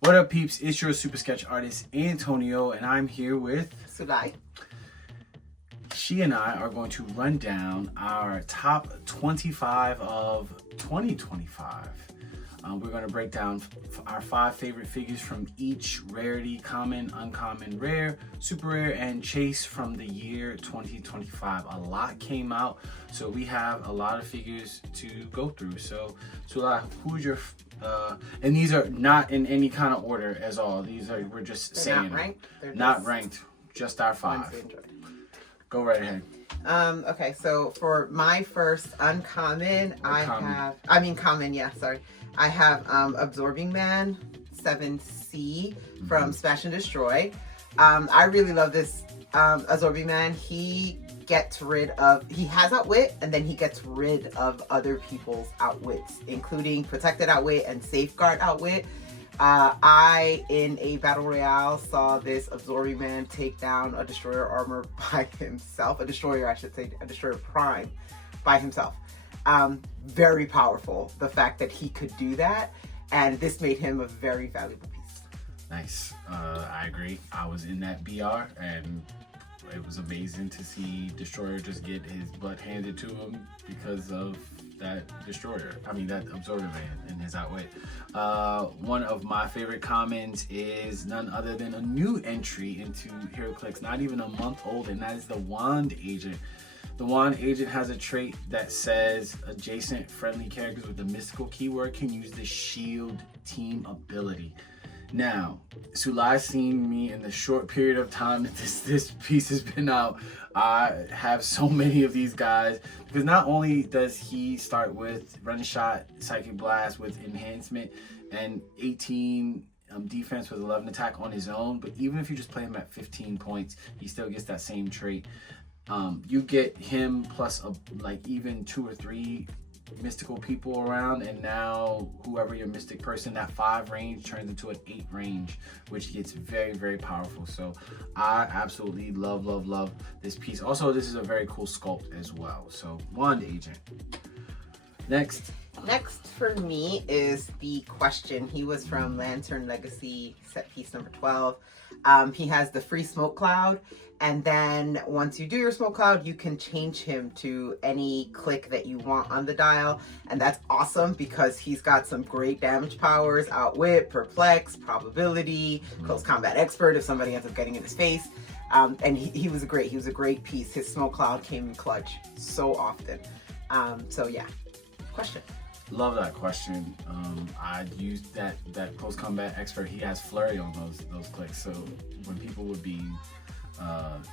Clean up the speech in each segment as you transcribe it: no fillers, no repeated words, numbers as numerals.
What up, peeps? It's your super sketch artist, Antonio, and I'm here with Zulay. She and I are going to run down our top 25 of 2025. We're going to break down our 5 favorite figures from each rarity, common, uncommon, rare, super rare, and chase from the year 2025. A lot came out, so we have a lot of figures to go through. So who's your and these are not in any kind of order as all. These are, we're just They're saying not ranked. They're not ranked, just our 5. Go right ahead. Okay, so for my first uncommon, I have Absorbing Man 7C from Smash and Destroy. I really love this Absorbing Man. He has outwit, and then he gets rid of other people's outwits, including protected outwit and safeguard outwit. I, in a battle royale, saw this Absorbing Man take down a destroyer armor by himself. A destroyer prime by himself. Very powerful, the fact that he could do that, and this made him a very valuable piece. Nice. I agree. I was in that BR, and it was amazing to see Destroyer just get his butt handed to him because of that Absorber Man and his outwit. One of my favorite commons is none other than a new entry into Heroclix, not even a month old, and that is the Wand Agent. The Wand Agent has a trait that says adjacent friendly characters with the mystical keyword can use the shield team ability. Now, Zulay's seen me in the short period of time that this piece has been out. I have so many of these guys because not only does he start with Run Shot, Psychic Blast with enhancement and 18 defense with 11 attack on his own, but even if you just play him at 15 points, he still gets that same trait. You get him plus even 2 or 3 mystical people around, and now whoever your mystic person, that 5 range turns into an 8 range, which gets very, very powerful. So I absolutely love this piece. Also, this is a very cool sculpt as well. So Wand Agent. Next for me is the Question. He was from Lantern Legacy set piece number 12. He has the free smoke cloud, and then once you do your smoke cloud, you can change him to any click that you want on the dial, and that's awesome because he's got some great damage powers: outwit, perplex, probability, close combat expert if somebody ends up getting in his face. And he was a great piece. His smoke cloud came in clutch so often. So yeah, Question. Love that Question. I used that close combat expert. He has flurry on those clicks, so when people would be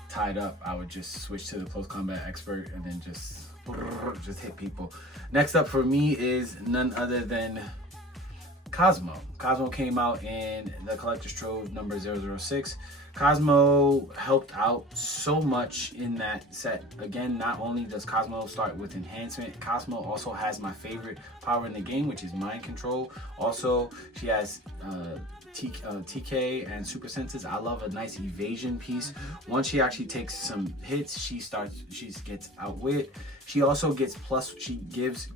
tied up, I would just switch to the close combat expert and then just hit people. Next up for me is none other than Cosmo. Cosmo came out in the Collector's Trove number 006. Cosmo helped out so much in that set. Again, not only does Cosmo start with enhancement, Cosmo also has my favorite power in the game, which is mind control. Also, she has TK and super senses. I love a nice evasion piece. Once she actually takes some hits, she gets outwit. She also gives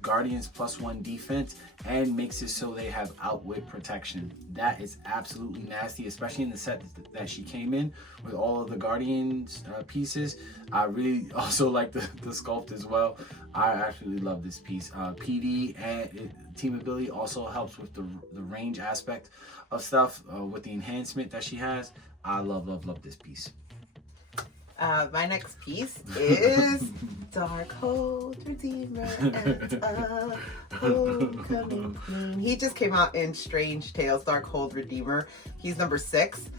Guardians +1 defense and makes it so they have outwit protection. That is absolutely nasty, especially in the set that she came in with all of the Guardians pieces. I really also like the sculpt as well. I actually love this piece. PD and team ability also helps with the range aspect of stuff with the enhancement that she has. I love this piece. My next piece is Darkhold Redeemer and Homecoming Queen. He just came out in Strange Tales, Darkhold Redeemer. He's number 6.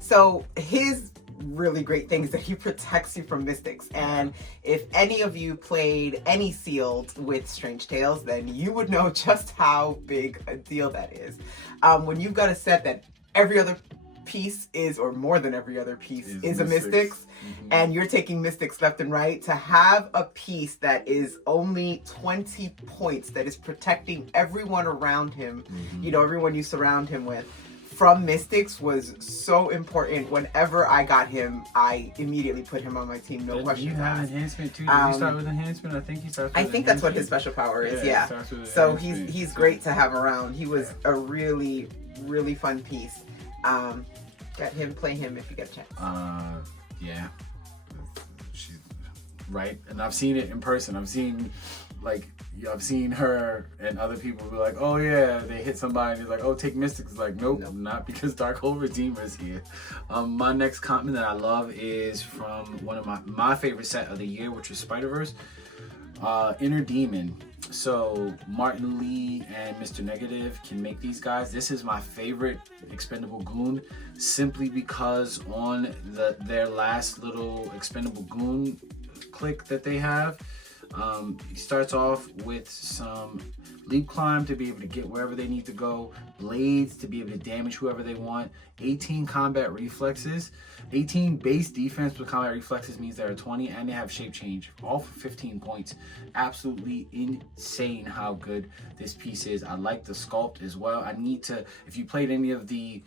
So his really great thing is that he protects you from mystics. And if any of you played any sealed with Strange Tales, then you would know just how big a deal that is. When you've got a set that every other piece is, or more than every other piece is a mystics, and you're taking mystics left and right, to have a piece that is only 20 points that is protecting everyone around him, everyone you surround him with from mystics, was so important. Whenever I got him, I immediately put him on my team, no questions asked. You have enhancement too? Did you start with enhancement? I think that's what his special power is. Yeah. So he's great to have around. He was a really really fun piece. Play him if you get a chance. Yeah, she's right, and I've seen it in person. I've seen her and other people be like, oh yeah, they hit somebody and it's like, oh, take Mystic. It's like, nope, not because Darkhold Redeemer is here. My next comment that I love is from one of my favorite set of the year, which was Spider-Verse, Inner Demon. So Martin Lee and Mr. Negative can make these guys. This is my favorite expendable goon, simply because on their last little expendable goon click that they have, he starts off with some leap climb to be able to get wherever they need to go, blades to be able to damage whoever they want, 18 combat reflexes, 18 base defense with combat reflexes means there are 20, and they have shape change, all for 15 points. Absolutely insane how good this piece is. I like the sculpt as well. I need to, if you played any of the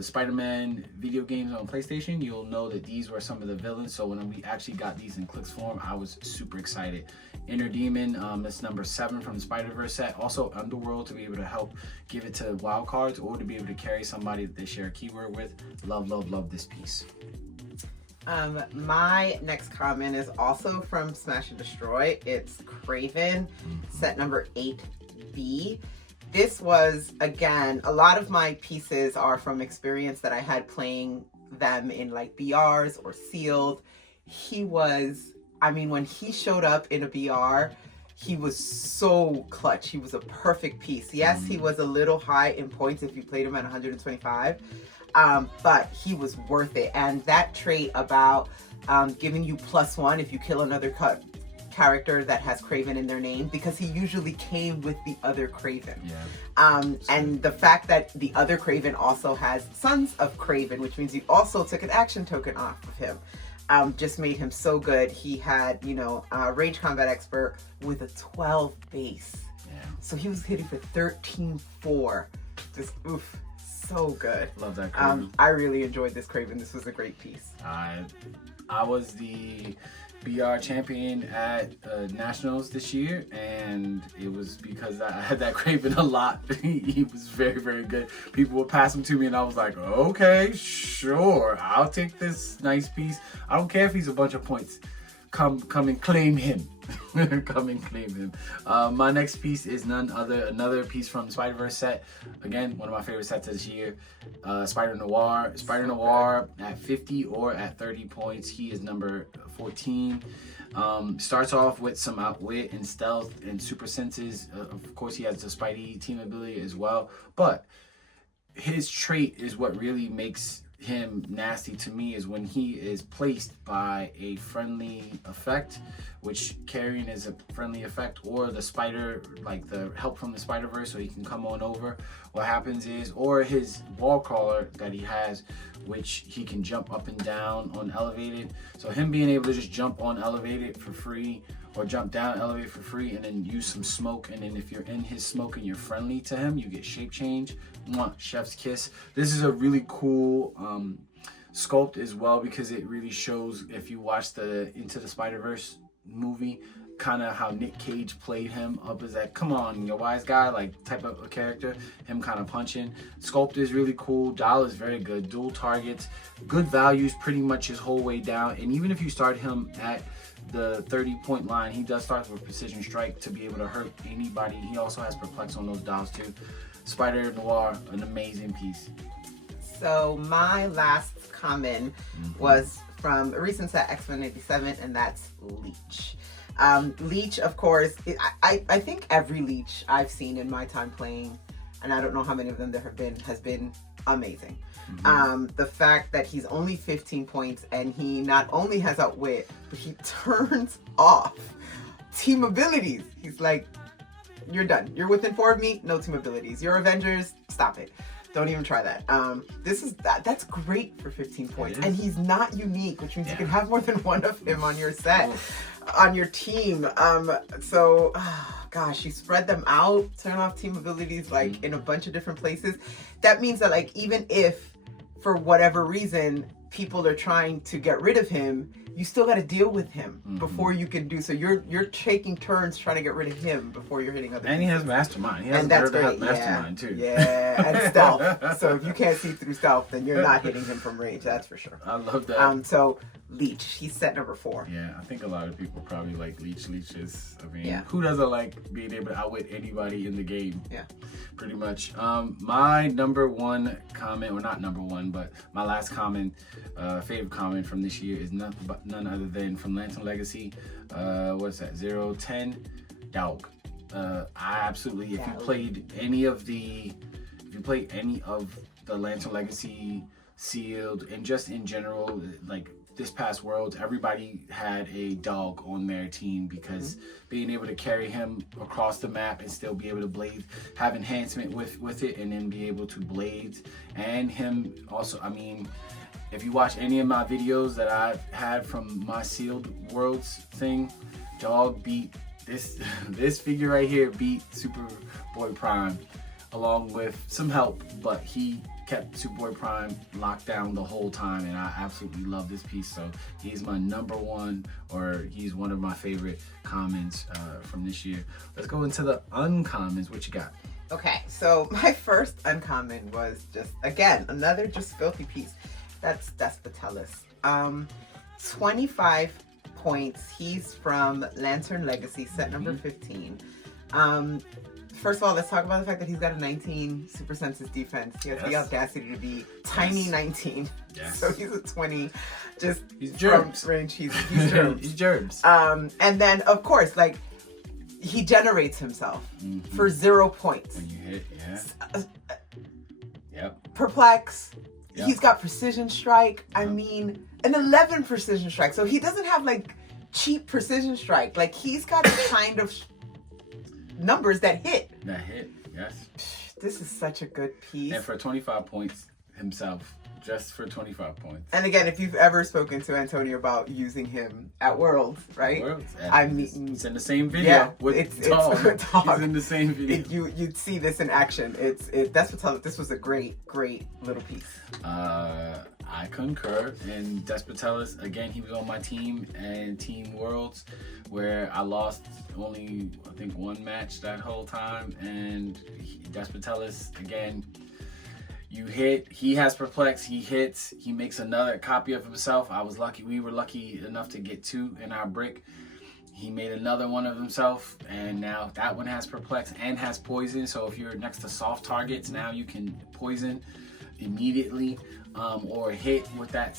Spider-Man video games on PlayStation, you'll know that these were some of the villains. So when we actually got these in Clix form, I was super excited. Inner Demon, that's number 7 from the Spider-Verse set. Also Underworld to be able to help give it to wild cards or to be able to carry somebody that they share a keyword with. Love this piece. My next comment is also from Smash and Destroy. It's Kraven, set number 8B. This was, again, a lot of my pieces are from experience that I had playing them in like BRs or sealed. He was, I mean, when he showed up in a BR, he was so clutch. He was a perfect piece. Yes, he was a little high in points if you played him at 125, but he was worth it. And that trait about giving you +1 if you kill another character that has Kraven in their name, because he usually came with the other Kraven. And the fact that the other Kraven also has Sons of Kraven, which means you also took an action token off of him, just made him so good. He had, range combat expert with a 12 base. So he was hitting for 13-4. Just oof, so good. Love that Kraven. I really enjoyed this Kraven. This was a great piece. I was the BR champion at Nationals this year, and it was because I had that Kraven a lot. He was very, very good. People would pass him to me, and I was like, okay, sure, I'll take this nice piece. I don't care if he's a bunch of points. Come and claim him. Come and claim him. My next piece is another piece from the Spider-Verse set. Again, one of my favorite sets this year. Spider Noir. Spider Noir at 50 or at 30 points. He is number 14. Starts off with some outwit and stealth and super senses. Of course, he has the Spidey team ability as well. But his trait is what really makes him nasty to me, is when he is placed by a friendly effect, which carrying is a friendly effect, or the spider, like the help from the Spider-Verse, so he can come on over. What happens is, or his wall crawler that he has, which he can jump up and down on elevated. So him being able to just jump on elevated for free, or jump down elevated for free, and then use some smoke, and then if you're in his smoke and you're friendly to him, you get shape change. Mwah, chef's kiss. This is a really cool sculpt as well, because it really shows, if you watch the Into the Spider-Verse movie, kind of how Nick Cage played him up as that come on your wise guy like type of a character, him kind of punching. Sculpt is really cool. Dial is very good. Dual targets, good values pretty much his whole way down, and even if you start him at the 30-point line, he does start with precision strike to be able to hurt anybody. He also has perplex on those dials too. Spider Noir, an amazing piece. So my last comment was from a recent set, X-Men 87, and that's Leech. Leech, of course, I think every Leech I've seen in my time playing, and I don't know how many of them there have been, has been amazing. The fact that he's only 15 points and he not only has outwit, but he turns off team abilities. He's like, you're done. You're within 4 of me, no team abilities. You're Avengers, stop it. Don't even try that. That's great for 15 points. And he's not unique, which means you can have more than one of him on your set, on your team. Gosh, you spread them out, turn off team abilities like in a bunch of different places. That means that like even if for whatever reason people are trying to get rid of him, you still got to deal with him before you can do so. You're taking turns trying to get rid of him before you're hitting other people. And he has mastermind. He has and that's great. mastermind too. Yeah, and stealth. So if you can't see through stealth, then you're not hitting him from range. That's for sure. I love that. So Leech, he's set number 4. Yeah, I think a lot of people probably like Leech. Leech is, I mean, Yeah. who doesn't like being able to outwit anybody in the game? Yeah. Pretty much. My number one comment, or not number one, but my last comment, favorite comment from this year is none other than from Lantern Legacy. What's that? 010 Dog. I absolutely, if you played any of the Lantern Legacy sealed, and just in general, like this past Worlds, everybody had a dog on their team, because being able to carry him across the map and still be able to blade, have enhancement with it, and then be able to blade, and him also, I mean, if you watch any of my videos that I've had from my sealed Worlds thing, dog beat this figure right here, beat Superboy Prime along with some help, but he kept Superboy Prime locked down the whole time, and I absolutely love this piece. So he's my number one, or he's one of my favorite commons from this year. Let's go into the uncommons. What you got? Okay, so my first uncommon was just, again, another just filthy piece. That's Despotellus. 25 points. He's from Lantern Legacy, set number 15. First of all, let's talk about the fact that he's got a 19 super senses defense. He has the audacity to be tiny 19. Yes. So he's a 20. Just he's germs. From range, he's germs. He's germs. And then, of course, like, he generates himself for 0 points. When you hit, yeah. Yep. Perplex. Yep. He's got precision strike. I mean, an 11 precision strike. So he doesn't have like cheap precision strike. Like, he's got kind of numbers that hit. That hit, yes. This is such a good piece. And for 25 points himself, just for 25 points. And again, if you've ever spoken to Antonio about using him at Worlds, right? Worlds. I mean, it's in the same video with Dog. It's He's in the same video. You'd see this in action. That's what tells it. This was a great little piece. I concur. And Despotellus, again, he was on my team and Team Worlds, where I lost only, I think, one match that whole time. And Despotellus, again, you hit, he has Perplex, he hits, he makes another copy of himself. I was lucky, we were lucky enough to get 2 in our brick. He made another one of himself, and now that one has Perplex and has Poison. So if you're next to soft targets, now you can Poison immediately, or hit with that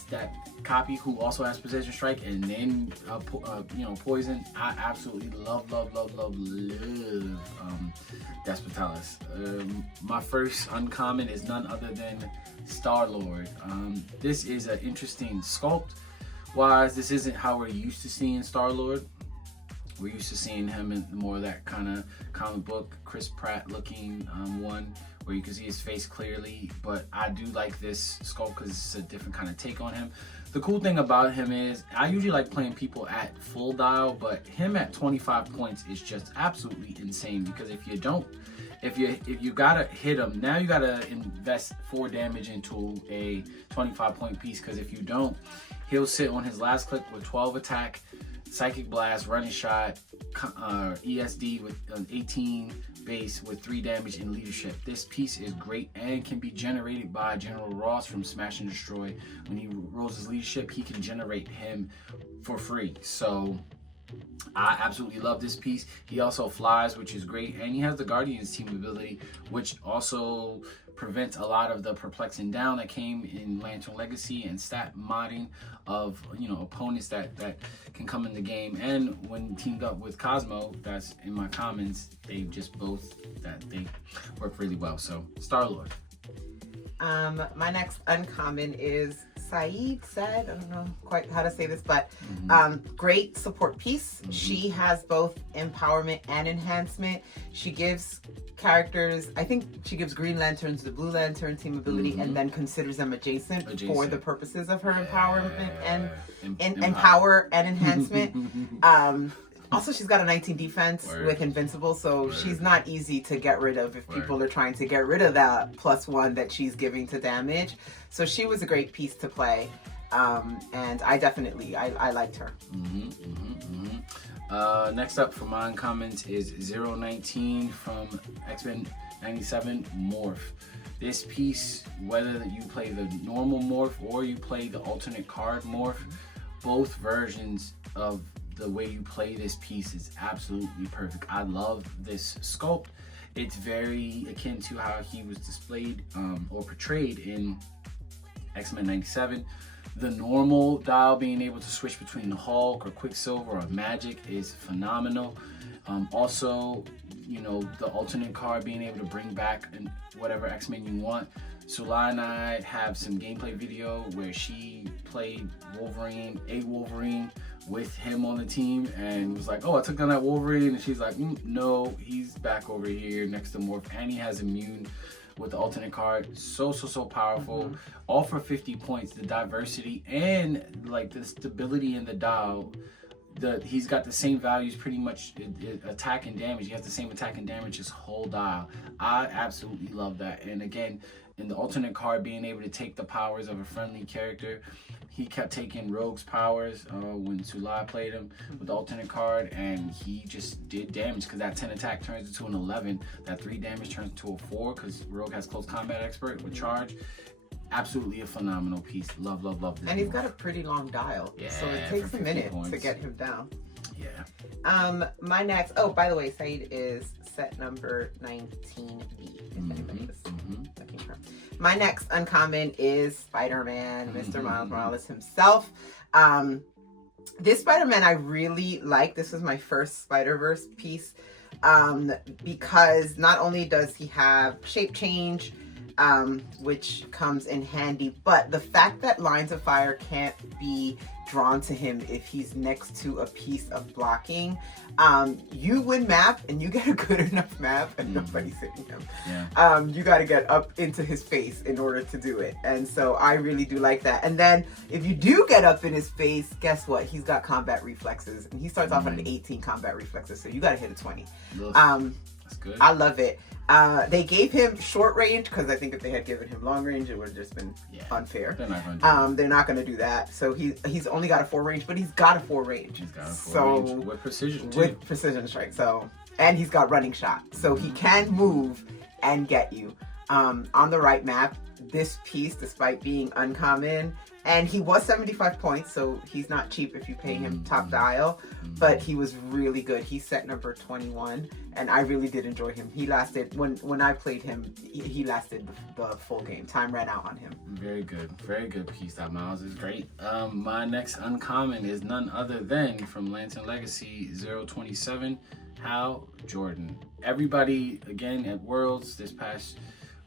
copy who also has Precision Strike, and then Poison. I absolutely love Despotellus. My first uncommon is none other than Star-Lord. This is an interesting sculpt wise. This isn't how we're used to seeing Star-Lord. We're used to seeing him in more of that kind of comic book Chris Pratt looking one, where you can see his face clearly. But I do like this sculpt because it's a different kind of take on him. The cool thing about him is I usually like playing people at full dial, but him at 25 points is just absolutely insane, because if you gotta hit him, now you gotta invest 4 damage into a 25 point piece, because if you don't, he'll sit on his last click with 12 attack, Psychic Blast, Running Shot, ESD with 18 base with 3 damage in leadership. This piece is great and can be generated by General Ross from Smash and Destroy. When he rolls his leadership, he can generate him for free. So I absolutely love this piece. He also flies, which is great, and he has the Guardian's team ability, which also prevents a lot of the perplexing down that came in Lantern Legacy and stat modding of opponents that can come in the game. And when teamed up with Cosmo, that's in my commons, they just both they work really well. So Star-Lord. My next uncommon is Said. I don't know quite how to say this, but great support piece. She has both empowerment and enhancement. She gives characters, I think she gives Green Lanterns the Blue Lantern team ability, and then considers them adjacent for the purposes of her empowerment and empower and enhancement. Also, she's got a 19 defense with Invincible, so she's not easy to get rid of if people are trying to get rid of that +1 that she's giving to damage. So she was a great piece to play. And I definitely, I liked her. Next up for my comments is 019 from X-Men 97 Morph. This piece, whether you play the normal Morph or you play the alternate card Morph, both versions of the way you play this piece is absolutely perfect. I love this sculpt. It's very akin to how he was displayed or portrayed in X-Men 97. The normal dial being able to switch between the Hulk or Quicksilver or Magic is phenomenal. Also, you know, the alternate card being able to bring back whatever X-Men you want. Zulay and I have some gameplay video where she played Wolverine with him on the team and was like, oh, I took down that Wolverine, and she's like, no, he's back over here next to Morph, and he has immune with the alternate card. So powerful. All for 50 points. The diversity and like the stability in the dial. He's got the same values pretty much, attack and damage. He has the same attack and damage his whole dial. I absolutely love that. And again, in the alternate card, being able to take the powers of a friendly character. He kept taking Rogue's powers when Zulay played him with the alternate card, and he just did damage because that 10 attack turns into an 11. That 3 damage turns into a 4 because Rogue has close combat expert with charge. Absolutely a phenomenal piece. Love this. And he's got a pretty long dial, so it takes a minute to get him down. Yeah. My next. Oh, by the way, Said is set number 19B. If anybody was looking for. My next uncommon is Spider-Man, Mr. Miles Morales himself. This Spider-Man I really like. This was my first Spider-Verse piece because not only does he have shape change, which comes in handy, but the fact that lines of fire can't be drawn to him if he's next to a piece of blocking, you win map and you get a good enough map and nobody's hitting him. Yeah. You got to get up into his face in order to do it, and so I really do like that. And then if you do get up in his face, guess what? He's got combat reflexes, and he starts off at an 18 combat reflexes, so you got to hit a 20. That's good. I love it. They gave him short range because I think if they had given him long range, it would have just been unfair. They're not going to do that. So he's only got a 4 range, but he's got a 4 range. He's got a 4 range with precision too. With precision strike. So, and he's got running shot, so he can move and get you on the right map. This piece, despite being uncommon, and he was 75 points, so he's not cheap if you pay him top dial, but he was really good. He's set number 21, and I really did enjoy him. He lasted, when I played him, he lasted the full game. Time ran out on him. Very good piece. That Miles is great. My next uncommon is none other than from Lantern Legacy 027, Hal Jordan. Everybody, again, at Worlds, this past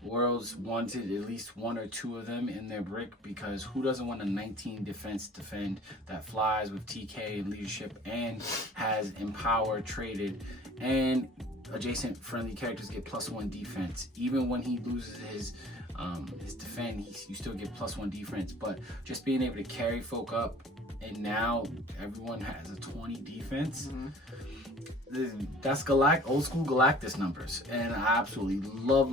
Worlds wanted at least 1 or 2 of them in their brick, because who doesn't want a 19 defend that flies with TK and leadership and has empower traded, and adjacent friendly characters get +1 defense. Even when he loses his defend, you still get +1 defense. But just being able to carry folk up, and now everyone has a 20 defense. That's old school Galactus numbers, and I absolutely love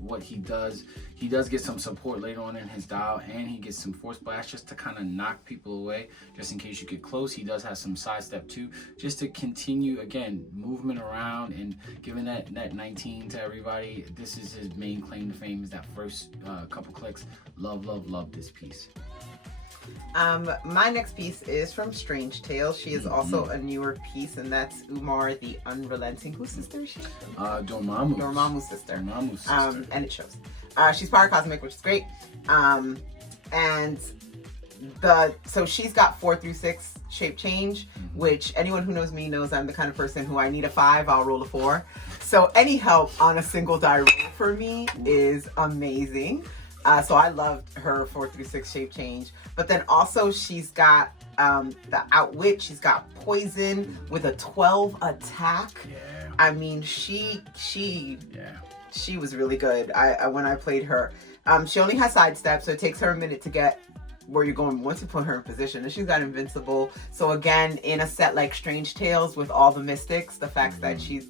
what he does. He does get some support later on in his dial, and he gets some force blast just to kind of knock people away, just in case you get close. He does have some sidestep too, just to continue, again, movement around and giving that 19 to everybody. This is his main claim to fame, is that first couple clicks. Love this piece. My next piece is from Strange Tales. She is also a newer piece, and that's Umar the Unrelenting. Whose sister is she? Dormammu's sister. And it shows. She's pyrocosmic, which is great. So she's got 4 through 6 shape change, which anyone who knows me knows I'm the kind of person who I need a 5, I'll roll a 4. So any help on a single die roll for me is amazing. So I loved her 4 through 6 shape change. But then also she's got the Outwit. She's got Poison with a 12 attack. Yeah. I mean, she was really good. When I played her, she only has sidestep, so it takes her a minute to get where you're going once you put her in position. And she's got Invincible. So again, in a set like Strange Tales with all the mystics, the fact that she's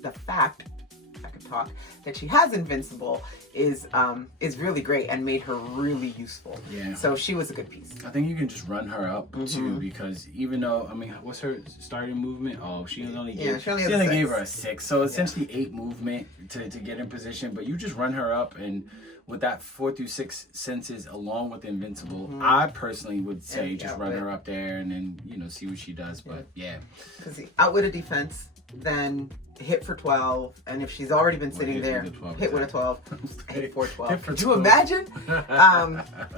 talk that she has invincible is really great and made her really useful. Yeah. So she was a good piece. I think you can just run her up too, because even though, I mean, what's her starting movement? Oh, she only gave her a 6. So essentially 8 movement to get in position, but you just run her up, and with that 4 through 6 senses along with invincible, I personally would say just run her up there and then, you know, see what she does. But yeah. Because outwit a defense, then hit for 12, and if she's already been sitting there, hit with a 12, hit for 12. Could you imagine?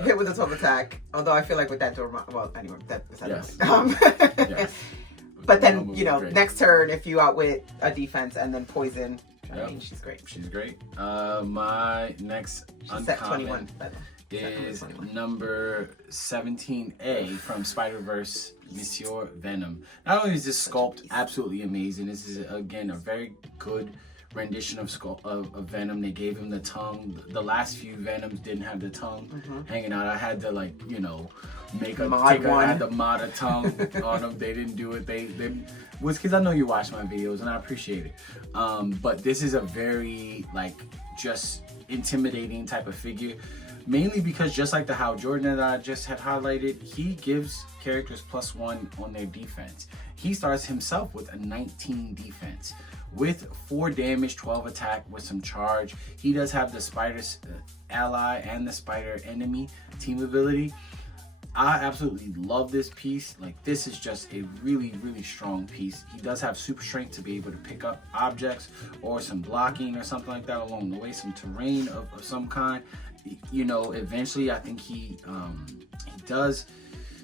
Hit with a 12 attack. Although I feel like with that door, well, anyway, yes. But then, you know, next turn, if you outwit a defense and then poison, I mean, she's great. She's great. My next uncommon is number 17A from Spider-Verse, Monsieur Venom. Not only is this sculpt absolutely amazing, this is, again, a very good rendition of Venom. They gave him the tongue. The last few Venoms didn't have the tongue hanging out. I had to, like, you know, I had to mod a tongue on them. They didn't do it. They was because I know you watch my videos and I appreciate it. But this is a very, like, just intimidating type of figure. Mainly because, just like the Hal Jordan that I just had highlighted, he gives characters +1 on their defense. He starts himself with a 19 defense. With 4 damage, 12 attack, with some charge. He does have the Spider ally and the Spider enemy team ability. I absolutely love this piece. Like, this is just a really, really strong piece. He does have super strength to be able to pick up objects or some blocking or something like that along the way, some terrain of some kind. You know, eventually I think he does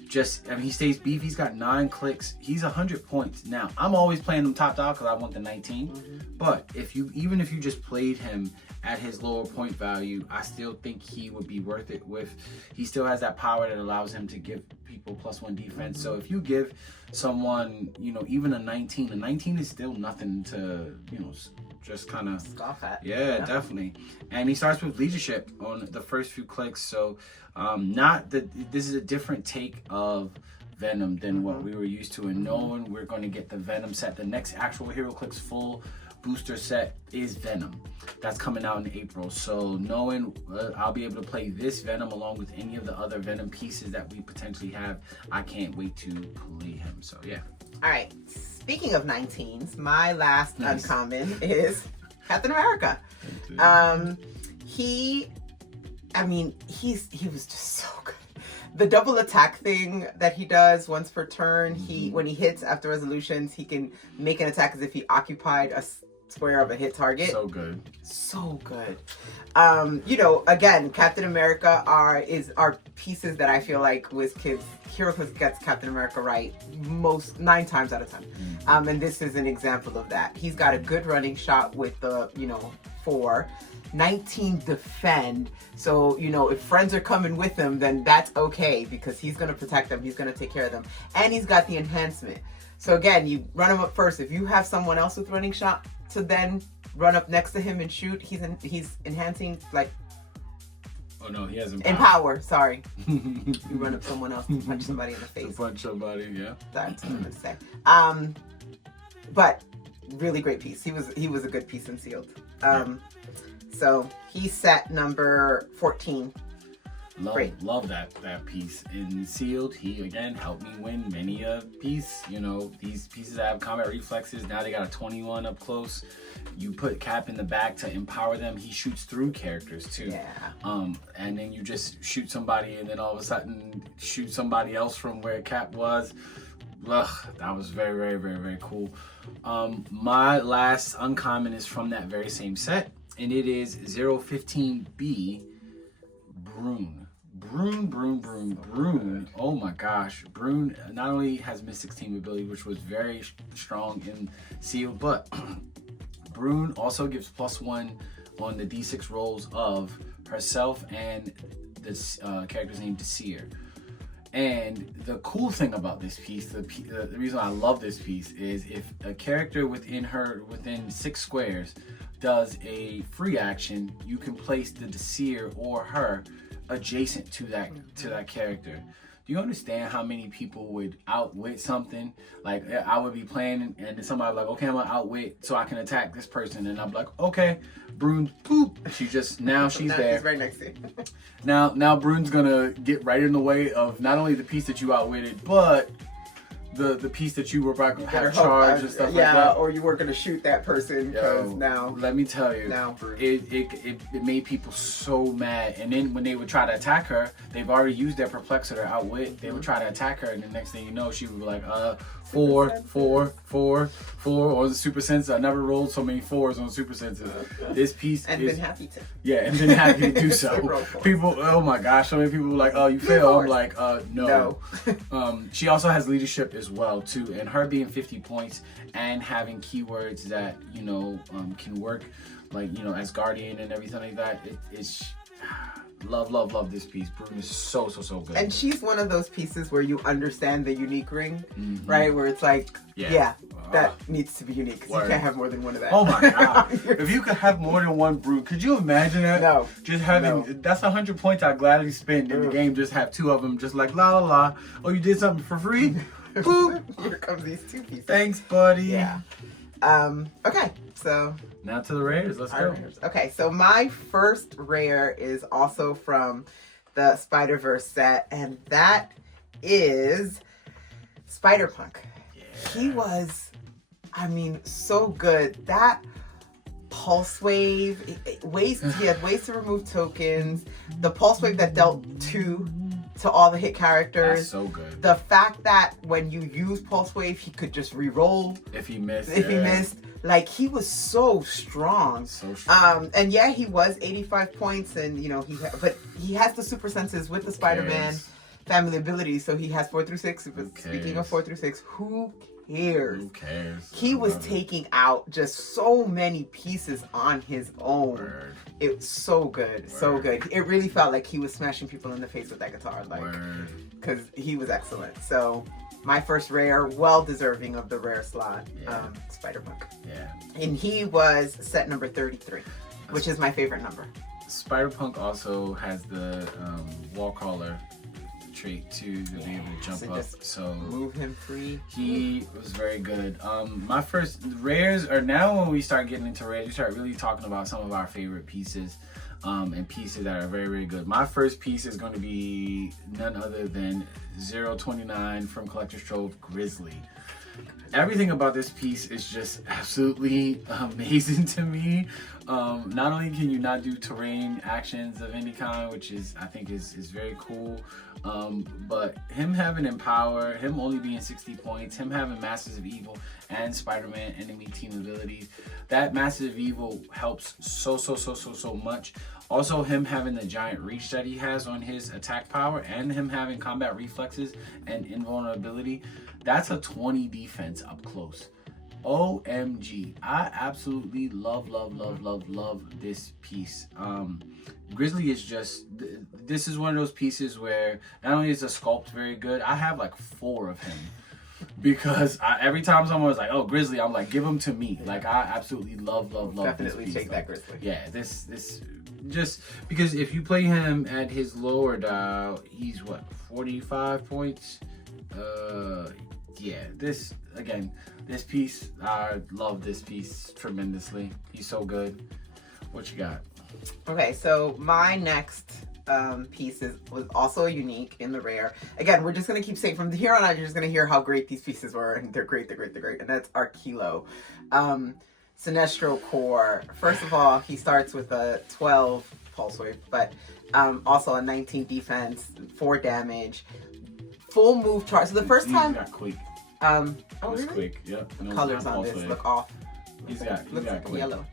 just, I mean, he stays beef. He's got 9 clicks. He's 100 points. Now, I'm always playing him topped out because I want the 19. But even if you just played him at his lower point value, I still think he would be worth it. He still has that power that allows him to give people +1 defense. So if you give someone, you know, even a 19 is still nothing to, you know, just kind of scoff at. Yeah, definitely. And he starts with leadership on the first few clicks. So this is a different take of Venom than what we were used to. And knowing we're going to get the Venom set, the next actual Heroclix full booster set is Venom. That's coming out in April. So knowing I'll be able to play this Venom along with any of the other Venom pieces that we potentially have, I can't wait to play him. So yeah. All right. Speaking of 19s, my last uncommon is Captain America. He was just so good. The double attack thing that he does once per turn, when he hits after resolutions, he can make an attack as if he occupied a square of a hit target. So good. So good. You know, again, Captain America are pieces that I feel like with kids, Heroclix gets Captain America right 9 times out of 10. And this is an example of that. He's got a good running shot with the, 4. 19 defend. So, if friends are coming with him, then that's okay because he's going to protect them. He's going to take care of them. And he's got the enhancement. So again, you run him up first. If you have someone else with running shot to then run up next to him and shoot, he's enhancing, like... Oh no, he has empower. Sorry. You run up someone else to punch somebody in the face. To punch somebody, yeah. That's what I'm going to say. But really great piece. He was a good piece in Sealed. So he's set number 14. Love that piece. In Sealed, he again helped me win many a piece. These pieces that have combat reflexes, now they got a 21 up close. You put Cap in the back to empower them. He shoots through characters too. Yeah. And then you just shoot somebody and then all of a sudden shoot somebody else from where Cap was. Ugh, that was very, very, very, very cool. My last uncommon is from that very same set, and it is 015B Brune. Brune. Oh my gosh. Brune not only has Mystic's team ability, which was very strong in Sealed, but Brune also gives +1 on the D6 rolls of herself and this character's name, Desir. And the cool thing about this piece, the reason I love this piece is if a character within 6 squares does a free action, you can place the Desir or her adjacent to that character. Do you understand how many people would outwit something? Like, I would be playing and then somebody would be like, okay, I'm gonna outwit so I can attack this person. And I'm like, okay, Brune, boop. She's just, now she's there. She's right next to you. Now Brune's gonna get right in the way of not only the piece that you outwitted, but the piece that you were about to have charged and stuff like that. Yeah, or you were gonna shoot that person because now. Let me tell you, it made people so mad. And then when they would try to attack her, they've already used their perplex or their outwit. They would try to attack her, and the next thing you know, she would be like, 4, 4, 4, 4, or the super sense. I never rolled so many 4s on super senses. This piece and been happy to. Yeah, and been happy to do so. People, oh my gosh, so many people were like, oh, you failed. I'm like, no. She also has leadership as well too, and her being 50 points and having keywords that can work, like as guardian and everything like that. It's love this piece. Brune is so good. And she's one of those pieces where you understand the unique ring, right? Where it's like, that needs to be unique because you can't have more than one of that. Oh my god! If you could have more than one Brune, could you imagine that? No. Just having that's 100 points I'd gladly spend in the game. Just have 2 of them, just like la la la. Oh, you did something for free? Boop. Here comes these 2 pieces. Thanks, buddy. Yeah. Okay, so now to the rares. Let's go. Okay, so my first rare is also from the Spider-Verse set, and that is Spider-Punk. Yeah. He was, so good. That pulse wave, he had ways to remove tokens. The pulse wave that dealt 2 to all the hit characters. That's so good. The fact that when you use pulse wave, he could just re-roll if he missed. Like, he was so strong. And yeah, he was 85 points, and but he has the super senses with the Spider-Man family abilities, so he has 4 through 6. Speaking of 4 through 6, who cares? Who cares? He was taking out just so many pieces on his own. Word. It was so good, so good. It really felt like he was smashing people in the face with that guitar, because he was excellent. So my first rare, well deserving of the rare slot, Spider-Punk. Yeah. And he was set number 33, which is my favorite number. Spider-Punk also has the wall crawler trait to be able to jump up, so move him free. He was very good. My first rares are now, when we start getting into rares, we start really talking about some of our favorite pieces, and pieces that are very, very good. My first piece is going to be none other than 029 from Collector's Trove, Grizzly. Everything about this piece is just absolutely amazing to me. Not only can you not do terrain actions of any kind, which I think is very cool, but him having Empower, him only being 60 points, him having Masters of Evil and Spider-Man enemy team abilities, that Masters of Evil helps so much. Also, him having the giant reach that he has on his attack power, and him having combat reflexes and invulnerability, that's a 20 defense up close. OMG. I absolutely love this piece. Grizzly is just, this is one of those pieces where not only is the sculpt very good, I have like 4 of him. Because every time someone was like, oh, Grizzly, I'm like, give him to me. Like, I absolutely love Definitely this piece. take that Grizzly. Yeah, this just because if you play him at his lower dial, he's what, 45 points? Yeah, this piece, I love this piece tremendously. He's so good. What you got? Okay, so my next piece was also unique in the rare. Again, we're just going to keep saying from here on out, you're just going to hear how great these pieces were, and they're great. And that's our Kilo. Sinestro Core. First of all, he starts with a 12 pulse wave, but also a 19 defense, 4 damage, full move charge. So the first time... He's got Quake. Oh, really? Quake, yep. The colors on this look off. He's got like Quake. Yellow.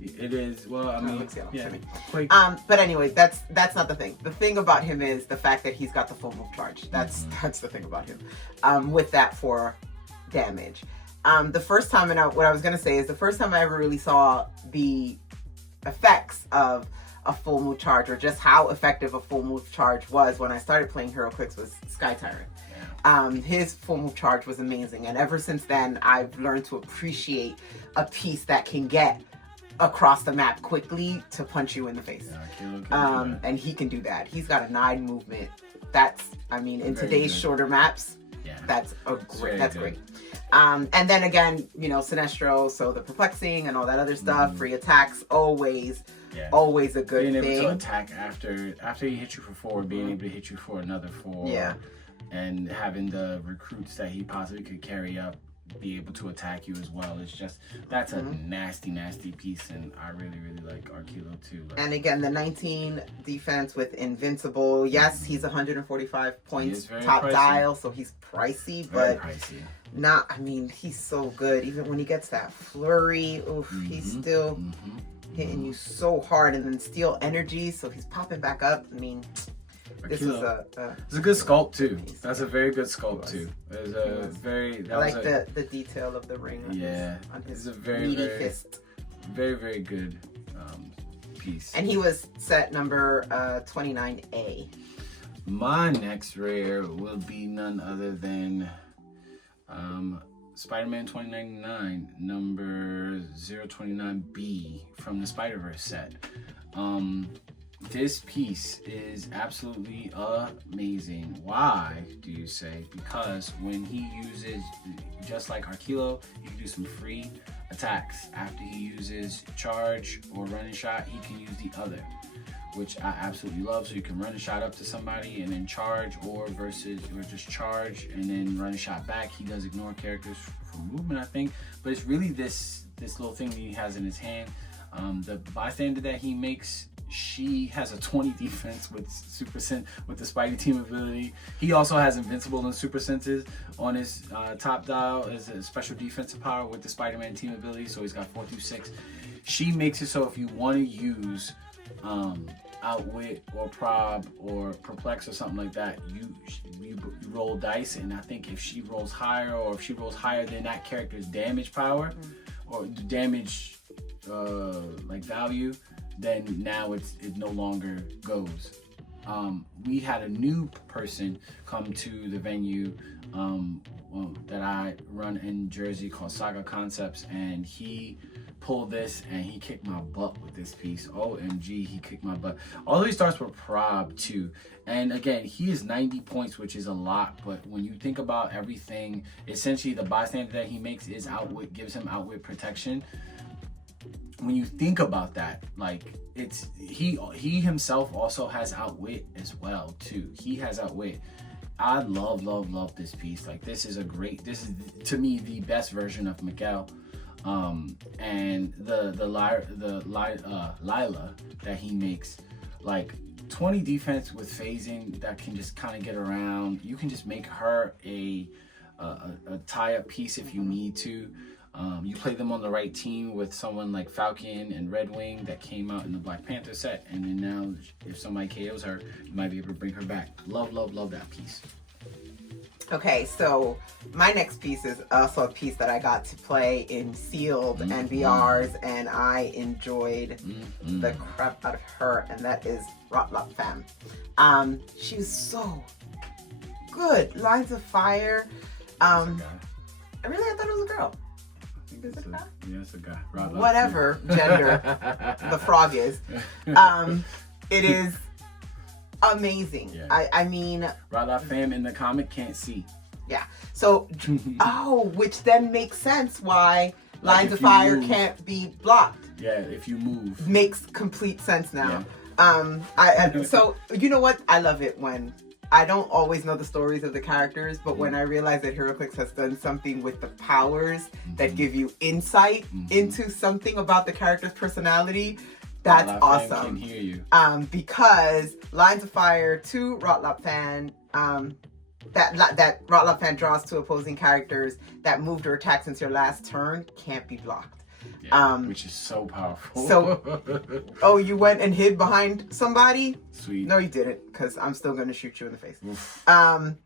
It is, well, I mean, it looks yellow to me. Quake. But anyway, that's not the thing. The thing about him is the fact that he's got the full move charge. That's the thing about him. With that 4 damage. The first time, what I was going to say is the first time I ever really saw the effects of a full move charge, or just how effective a full move charge was, when I started playing Heroclix, was Sky Tyrant. His full move charge was amazing, and ever since then I've learned to appreciate a piece that can get across the map quickly to punch you in the face. And he can do that. He's got a 9 movement. That's I mean, in Very today's good. shorter maps, Yeah. that's very great. good. And then again, Sinestro, so the perplexing and all that other stuff, free attacks, always a good being thing. able to attack after he hits you for 4, being able to hit you for another 4. Yeah. And having the recruits that he possibly could carry up be able to attack you as well. It's just, that's a nasty piece, and I really like Arquilo too. Like, and again, the 19 defense with Invincible. Yes, he's 145 points top pricey. dial, so he's pricey, very but pricey. he's so good. Even when he gets that flurry, he's still hitting you so hard, and then steal energy, so he's popping back up. I mean, this is it's a good sculpt too. That's a very good sculpt too. It's a very. I like the detail of the ring. On his it's a very meaty fist. Very good piece. And he was set number 29A. My next rare will be none other than Spider-Man 2099 number 029B from the Spider-Verse set. This piece is absolutely amazing. Why, do you say? Because when he uses, just like Arquilo, he can do some free attacks. After he uses charge or running shot, he can use the other, which I absolutely love. So you can run a shot up to somebody and then charge, or just charge and then run a shot back. He does ignore characters for movement, I think, but it's really this little thing that he has in his hand. The bystander that he makes, she has a 20 defense with with the Spidey team ability. He also has Invincible and Super Senses on his top dial as a special defensive power with the Spider-Man team ability. So he's got 4 through 6. She makes it so if you want to use Outwit or Prob or Perplex or something like that, you roll dice, and I think if she rolls higher, or if she rolls higher than that character's damage power or damage value, then now it no longer goes. We had a new person come to the venue that I run in Jersey called Saga Concepts, and he pulled this and he kicked my butt with this piece. OMG, he kicked my butt. Although he starts with Prob too. And again, he is 90 points, which is a lot, but when you think about everything, essentially the bystander that he makes is Outwit, gives him Outwit protection. When you think about that, like, it's he himself also has Outwit as well too. He has Outwit. I love this piece. Like, this is to me the best version of Miguel. And the Lila that he makes, like 20 defense with phasing that can just kind of get around. You can just make her a tie-up piece if you need to. You play them on the right team with someone like Falcon and Red Wing that came out in the Black Panther set, and then now if somebody KOs her, you might be able to bring her back. Love that piece. Okay, so my next piece is also a piece that I got to play in sealed and BRs, and I enjoyed the crap out of her, and that is Rotlop Fam. She was so good. Lines of Fire. I thought it was a girl. Is it a guy? Yeah, it's a guy. Rotlop, whatever gender the frog is. It is amazing. Yeah. I mean, Rotlop Fam in the comic can't see. Yeah. So, which then makes sense why Lines of Fire can't be blocked. Yeah, if you move. Makes complete sense now. Yeah. So you know what? I love it when I don't always know the stories of the characters, but when I realize that Heroclix has done something with the powers that give you insight into something about the character's personality, that's awesome. Can hear you. Because Lines of Fire to Rotlop Fan, that Rotlop Fan draws to opposing characters that moved or attacked since your last turn can't be blocked. Yeah, which is so powerful. So, you went and hid behind somebody? Sweet. No, you didn't, because I'm still going to shoot you in the face. Oof. And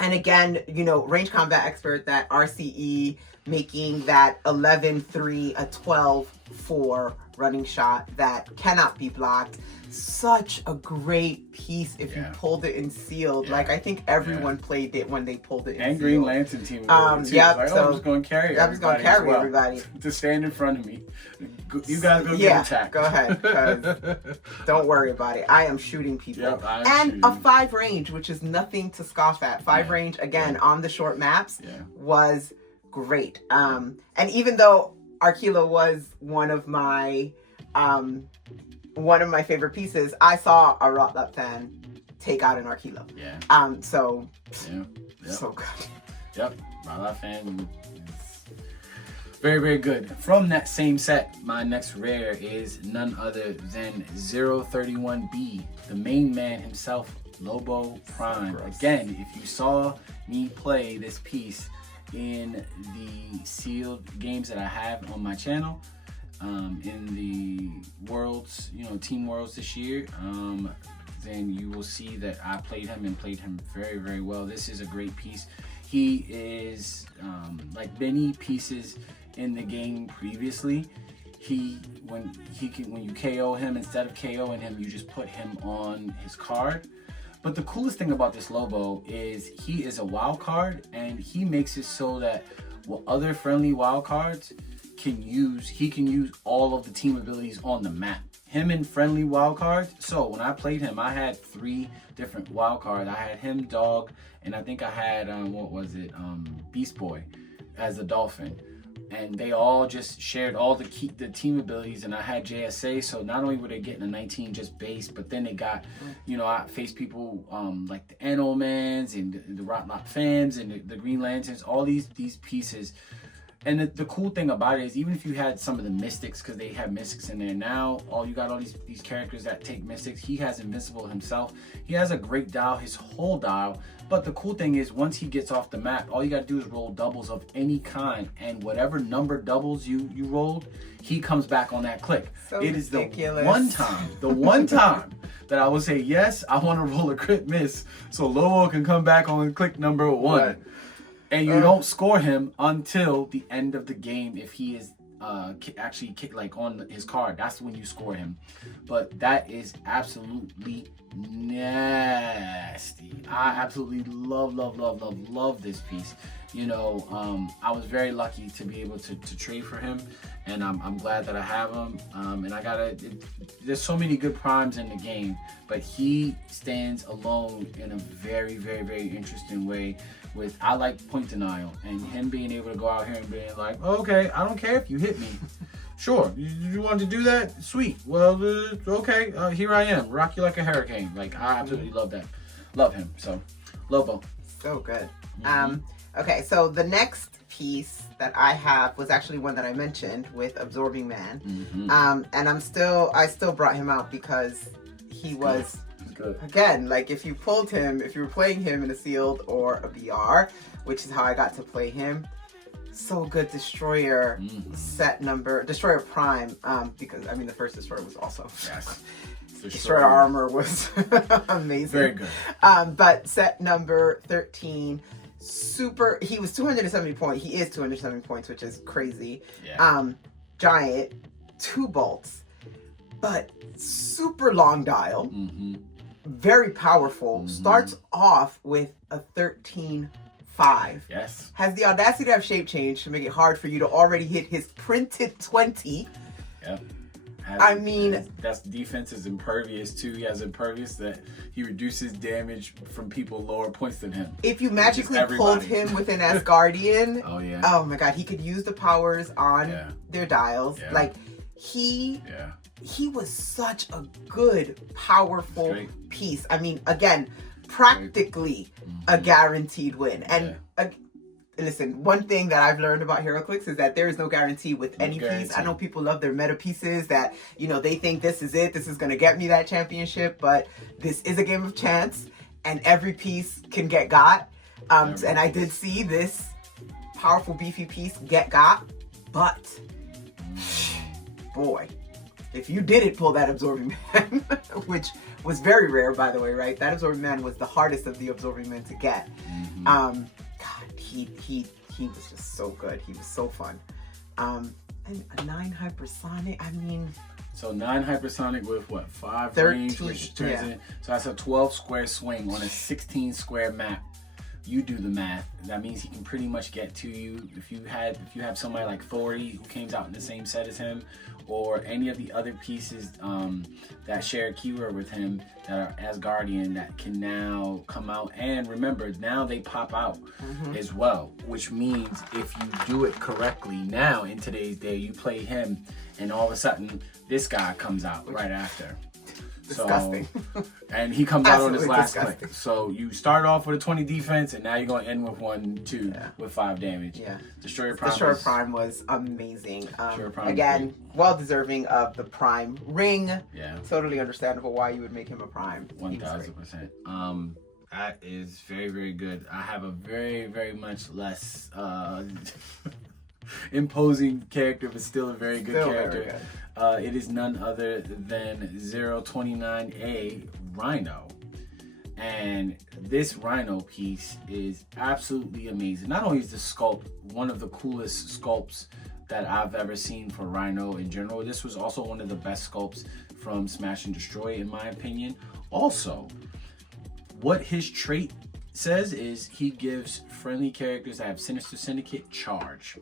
again, range combat expert, that RCE, making that 11-3 a 12-4 running shot that cannot be blocked. Such a great piece if you pulled it in sealed. Yeah. Like, I think everyone played it when they pulled it in and sealed. Green Lantern team. Yep, like, so I'm just going to carry I was going to carry everybody. To stand in front of me. You guys go get attacked. Go ahead. 'Cause don't worry about it. I am shooting people. Yep, and a 5 range, which is nothing to scoff at. 5 range, again, on the short maps, was great. And even though Arkila was one of my favorite pieces, I saw a Rotlap fan take out an Arkila. Yeah. So Yep. so good. Yep. Rotlap fan is very, very good. From that same set, my next rare is none other than 031B, the main man himself, Lobo Prime. Again, if you saw me play this piece in the sealed games that I have on my channel, in the worlds, team worlds this year, then you will see that I played him very, very well. This is a great piece. He is like many pieces in the game previously. When you KO him, instead of KOing him, you just put him on his card. But the coolest thing about this Lobo is he is a wild card, and he makes it so that other friendly wild cards he can use all of the team abilities on the map. Him and friendly wild cards. So when I played him, I had 3 different wild cards. I had him, Dog, and I think I had Beast Boy as a Dolphin. And they all just shared all the team abilities, and I had JSA, so not only were they getting a 19 just base, but then they got, I faced people like the Anomans and the Rotlop fans and the Green Lanterns, all these pieces. And the cool thing about it is, even if you had some of the Mystics, because they have Mystics in there now, you got all these characters that take Mystics. He has Invincible himself. He has a great dial, his whole dial. But the cool thing is, once he gets off the map, all you got to do is roll doubles of any kind. And whatever number doubles you rolled, he comes back on that click. So it is ridiculous. the one time that I would say, yes, I want to roll a crit miss so Lobo can come back on click number 1. Right. And you don't score him until the end of the game if he is actually like on his card. That's when you score him. But that is absolutely nasty. I absolutely love this piece. I was very lucky to be able to trade for him, and I'm glad that I have him. And there's so many good primes in the game, but he stands alone in a very, very, very interesting way. I like point denial, and him being able to go out here and being like, okay, I don't care if you hit me. Sure, you want to do that? Sweet. Well, okay, here I am. Rock you like a hurricane. Like, I absolutely love that. Love him. So, Lobo. So good. Mm-hmm. Okay, so the next piece that I have was actually one that I mentioned with Absorbing Man. Mm-hmm. And I still brought him out because he was... Good. Again, like if you were playing him in a sealed or a BR, which is how I got to play him, so good. Destroyer set number, Destroyer Prime, because I mean the first Destroyer was also, yes. Destroyer armor was amazing. Very good. But set number 13, he was 270 points. He is 270 points, which is crazy. Yeah. Giant, 2 bolts, but super long dial. Mm-hmm. Very powerful. Starts off with a 13-5. Yes. Has the audacity to have shape change to make it hard for you to already hit his printed 20. Yep. That's defense is impervious too. He has impervious that he reduces damage from people lower points than him. If you magically pulled him with an Asgardian, oh yeah. Oh my god, he could use the powers on their dials. Yeah. Like he was such a good, powerful piece. I mean, again, practically a guaranteed win. And listen, one thing that I've learned about Heroclix is that there is no guarantee with any piece. I know people love their meta pieces that, they think this is it. This is going to get me that championship. But this is a game of chance. And every piece can get got. And I did see this powerful, beefy piece get got. But, boy... If you didn't pull that Absorbing Man, which was very rare, by the way, right? That Absorbing Man was the hardest of the Absorbing Men to get. God, he was just so good. He was so fun. And And a 9 hypersonic. I mean, so 9 hypersonic with what, 5 13, range, which turns in. So that's a 12 square swing on a 16 square map. You do the math. That means he can pretty much get to you. If you have somebody like Thori who came out in the same set as him, or any of the other pieces that share a keyword with him that are Asgardian that can now come out. And remember, now they pop out as well, which means if you do it correctly now in today's day, you play him and all of a sudden this guy comes out right after. Disgusting. So, and he comes out on his last disgusting. click. So you start off with a 20 defense, and now you're going to end with 1-2 with 5 damage. Yeah. Destroyer Prime. Destroyer Prime was amazing. Prime Again, well deserving of the Prime ring. Yeah. Totally understandable why you would make him a Prime. 1000%. That is very, very good. I have a very, very much less imposing character, but still a very good character. Very good. It is none other than 029A Rhino. And this Rhino piece is absolutely amazing. Not only is the sculpt one of the coolest sculpts that I've ever seen for Rhino in general, this was also one of the best sculpts from Smash and Destroy in my opinion. Also, what his trait says is he gives friendly characters that have Sinister Syndicate charge.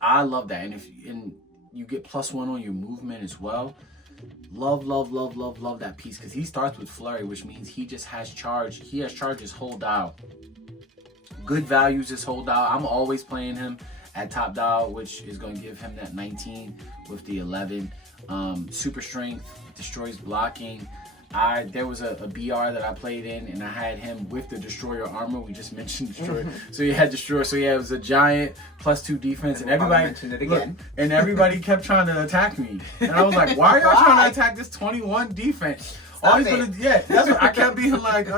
I love that. And you get +1 on your movement as well. Love that piece, because he starts with Flurry, which means he just has charge. He has charge his whole dial. Good values his whole dial. I'm always playing him at top dial, which is going to give him that 19 with the 11. Super strength, destroys blocking. There was a BR that I played in, and I had him with the Destroyer armor. We just mentioned Destroyer. So he had Destroyer. So yeah, it was a giant +2 defense, and everybody mentioned it again. And everybody kept trying to attack me, and I was like, "Why are y'all trying to attack this 21 defense?" That's what I kept being like,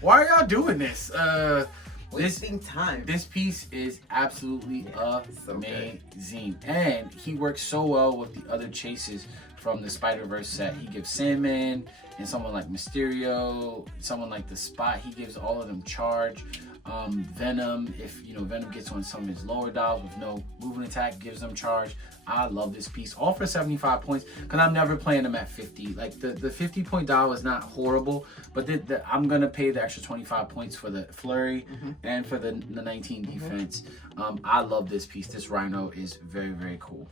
"Why are y'all doing this?" Wasting time. This piece is absolutely amazing, and he works so well with the other chases from the Spider-Verse set. He gives Sandman and someone like Mysterio, someone like the Spot. He gives all of them charge. Venom, if Venom gets on some of his lower dials with no movement attack, gives them charge. I love this piece, all for 75 points, because I'm never playing them at 50. Like the 50-point dial is not horrible, but I'm gonna pay the extra 25 points for the Flurry and for the 19 defense. I love this piece. This Rhino is very, very cool.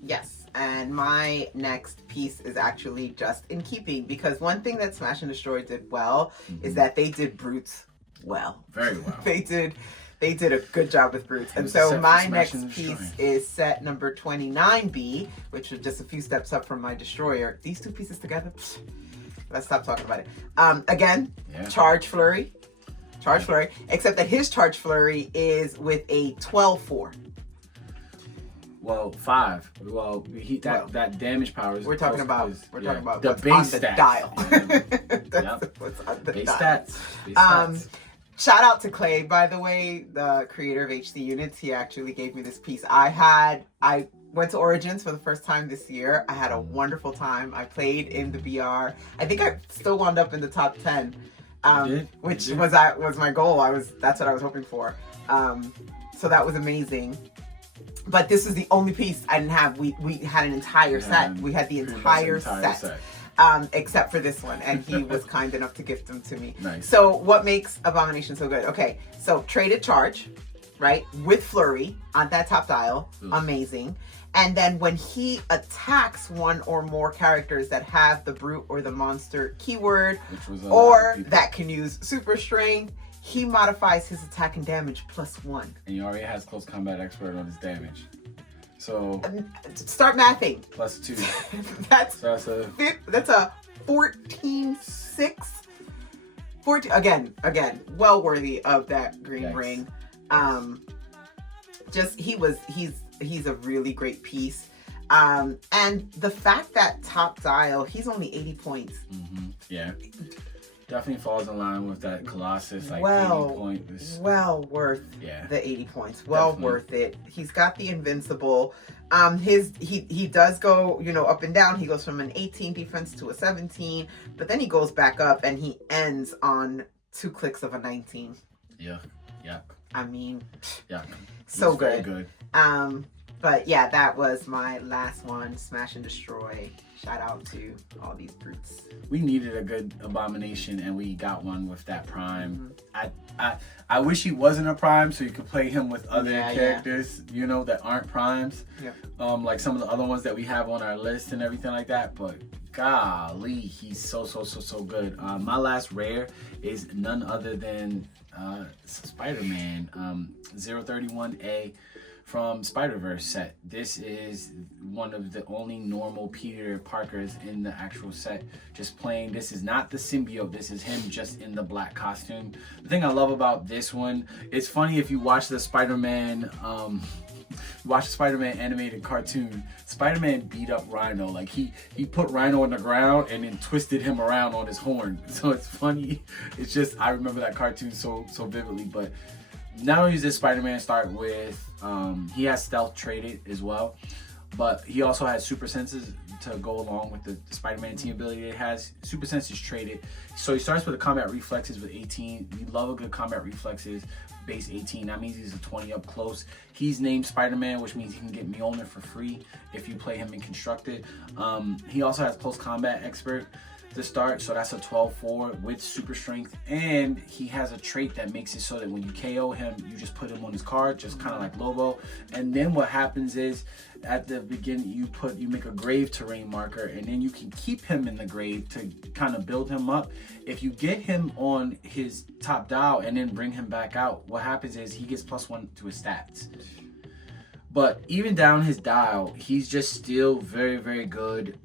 Yes, and my next piece is actually just in keeping, because one thing that Smash and Destroy did well is that they did brutes well. Very well. They did a good job with brutes. And so my next piece is set number 29B, which is just a few steps up from my Destroyer. These two pieces together, let's stop talking about it. Again, Charge Flurry, except that his Charge Flurry is with a 12-4. Well, 5. Well, that damage power is. We're talking about the what's base on stats. the dial. Yep. What's on the Base dial. stats. Shout out to Clay, by the way, the creator of HC Units. He actually gave me this piece. I went to Origins for the first time this year. I had a wonderful time. I played in the BR. I think I still wound up in the top 10, which was my goal. That's what I was hoping for. So that was amazing. But this is the only piece I didn't have. We had an entire set. We had the entire set. Except for this one, and he was kind enough to gift them to me. Nice. So what makes Abomination so good? Okay, so traded charge, right, with Flurry on that top dial, amazing. And then when he attacks one or more characters that have the brute or the monster keyword, or that can use super strength, he modifies his attack and damage +1. And he already has close combat expert on his damage. So start mathing. +2. that's a 14-6. 14 again, well worthy of that green ring. He's a really great piece. And the fact that top dial, he's only 80 points. Yeah. Definitely falls in line with that Colossus, 80 points. Well worth the 80 points. Well worth it. He's got the invincible. He does go, up and down. He goes from an 18 defense to a 17, but then he goes back up and he ends on 2 clicks of a 19. Yeah. I mean, yeah. so very good. good. But yeah, that was my last one. Smash and destroy. Shout out to all these brutes. We needed a good abomination, and we got one with that prime. I wish he wasn't a prime, so you could play him with other characters, you know, that aren't primes. Yep. Like some of the other ones that we have on our list and everything like that. But golly, he's so good. My last rare is none other than Spider-Man 031A from Spider-Verse set. This is one of the only normal Peter Parkers in the actual set, just playing. This is not the symbiote, this is him just in the black costume. The thing I love about this one, it's funny if you watch the Spider-Man animated cartoon, Spider-Man beat up Rhino. Like he put Rhino on the ground and then twisted him around on his horn. So it's funny. It's just, I remember that cartoon so vividly. But not only does this Spider-Man start with, he has stealth traded as well, but he also has super senses to go along with the Spider-Man team ability it has. Super senses traded. So he starts with the combat reflexes with 18. We love a good combat reflexes, base 18. That means he's a 20 up close. He's named Spider-Man, which means he can get Mjolnir for free if you play him in Constructed. He also has close combat expert to start, so that's a 12-4 with super strength, and he has a trait that makes it so that when you KO him, you just put him on his card, just kind of like Lobo. And then what happens is at the beginning you make a grave terrain marker, and then you can keep him in the grave to kind of build him up. If you get him on his top dial and then bring him back out, what happens is he gets +1 to his stats. But even down his dial, he's just still very good.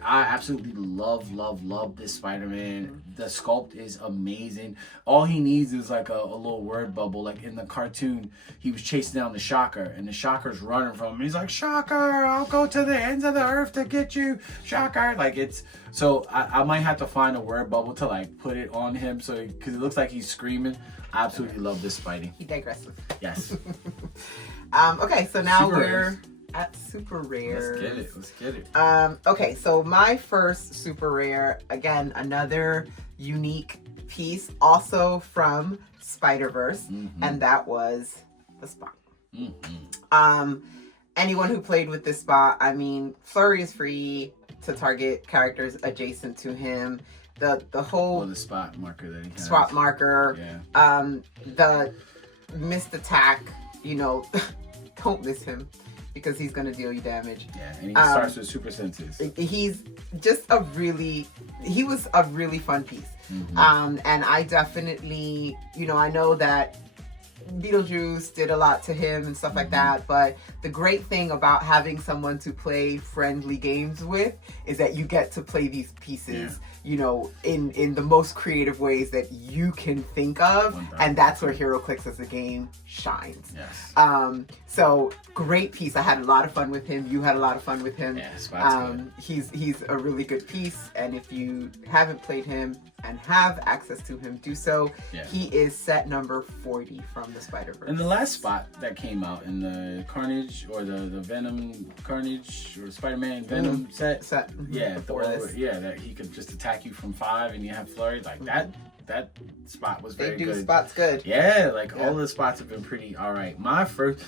I absolutely love this Spider-Man. The sculpt is amazing. All he needs is like a little word bubble. Like in the cartoon, he was chasing down the Shocker, and the Shocker's running from him. He's like, Shocker, I'll go to the ends of the earth to get you, Shocker. Like it's, so I might have to find a word bubble to like put it on him, so because it looks like he's screaming. I absolutely love this Spidey. He digressive. Yes. Okay, so now Super we're rares. at super rare. Let's get it. Okay, so my first super rare, again, another unique piece, also from Spider-Verse, and that was the Spot. Anyone who played with this Spot, I mean, Flurry is free to target characters adjacent to him. The whole the spot marker that he has. Spot marker. Yeah. The missed attack, you know, don't miss him, because he's going to deal you damage. Yeah, and he starts with super senses. He's just he was a really fun piece. And I definitely, you know, I know that Beetlejuice did a lot to him and stuff like that, but the great thing about having someone to play friendly games with is that you get to play these pieces, you know, in the most creative ways that you can think of, 100%. and that's where Heroclix as a game shines. Yes. So great piece. I had a lot of fun with him. You had a lot of fun with him. Yeah, Spot's good. He's a really good piece, and if you haven't played him and have access to him, do so. Yeah. He is set number 40 from the Spider-Verse. And the last Spot that came out in the Carnage or the Venom Carnage or Spider-Man Venom set, before this. that he could just attack you from 5 and you have Flurry, like that Spot was very good. Spot's good. Yeah, all the spots have been pretty alright. My first,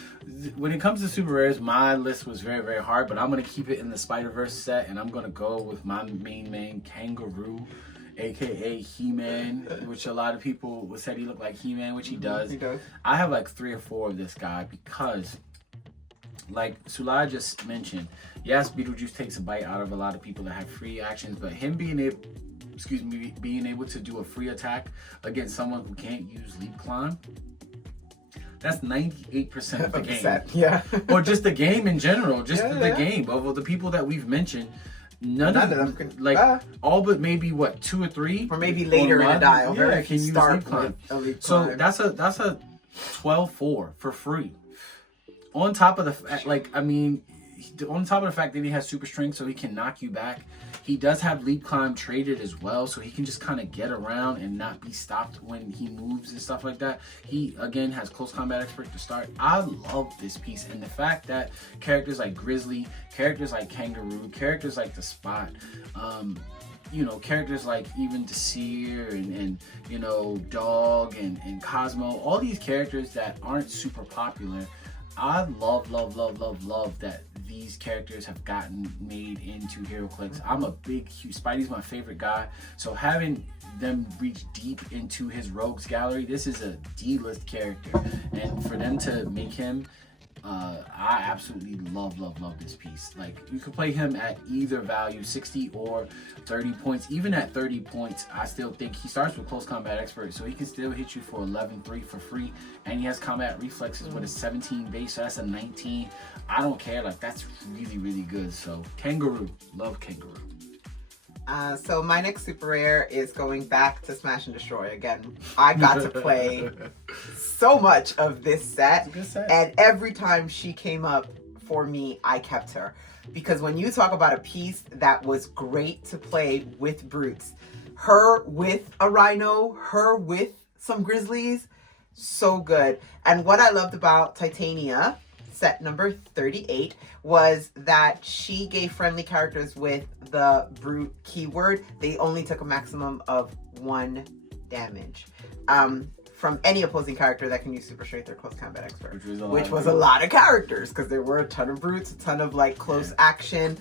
when it comes to super rares, my list was very hard, but I'm gonna keep it in the Spider-Verse set, and I'm gonna go with my main Kangaroo, aka He-Man, which a lot of people said he looked like He-Man, which he does. He does. I have like 3 or 4 of this guy because, like Zulay just mentioned, yes, Beetlejuice takes a bite out of a lot of people that have free actions, but him being able to do a free attack against someone who can't use leap climb, that's 98% of the game. Yeah. Or just the game in general, just the game. Of the people that we've mentioned, none of them can, all but maybe 2 or 3, or maybe later in the dial. Yeah, can use leap climb. So that's a 12-4 for free. On top of the fact, on top of the fact that he has super strength, so he can knock you back. He does have leap climb traded as well, so he can just kind of get around and not be stopped when he moves and stuff like that. He, again, has close combat expert to start. I love this piece, and the fact that characters like Grizzly, characters like Kangaroo, characters like the Spot, you know, characters like even Desir and you know, Dog and Cosmo, all these characters that aren't super popular, I love that these characters have gotten made into Heroclix. I'm a Spidey's my favorite guy, so having them reach deep into his rogues gallery, this is a D-list character, and for them to make him, I absolutely love this piece. Like, you could play him at either value, 60 or 30 points. Even at 30 points, I still think he starts with close combat expert, so he can still hit you for 11-3 for free, and he has combat reflexes with a 17 base, so that's a 19. I don't care, like, that's really good. So Kangaroo, love Kangaroo. So my next super rare is going back to Smash and Destroy again. I got to play so much of this set, It's a good set. and every time she came up for me, I kept her. Because when you talk about a piece that was great to play with brutes, her with a rhino, her with some grizzlies, so good. And what I loved about Titania, set number 38, was that she gave friendly characters with the brute keyword, they only took a maximum of 1 damage from any opposing character that can use super strength or close combat expert, which was a lot of characters, because there were a ton of brutes, a ton of like close action.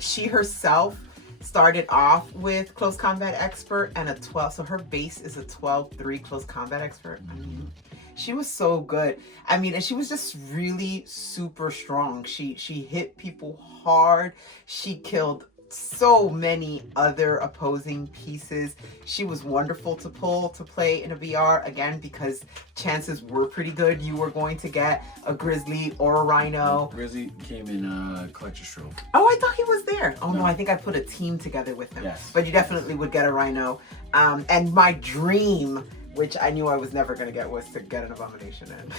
She herself started off with close combat expert and a 12, so her base is a 12-3 close combat expert. I mean, she was so good. I mean, and she was just really super strong. She hit people hard. She killed so many other opposing pieces. She was wonderful to play in a VR, again, because chances were pretty good you were going to get a grizzly or a rhino. Grizzly came in Collector's Trophy. Oh, I thought he was there. Oh no, I think I put a team together with him. Yes. But you definitely would get a rhino. And my dream, which I knew I was never going to get, was to get an Abomination in.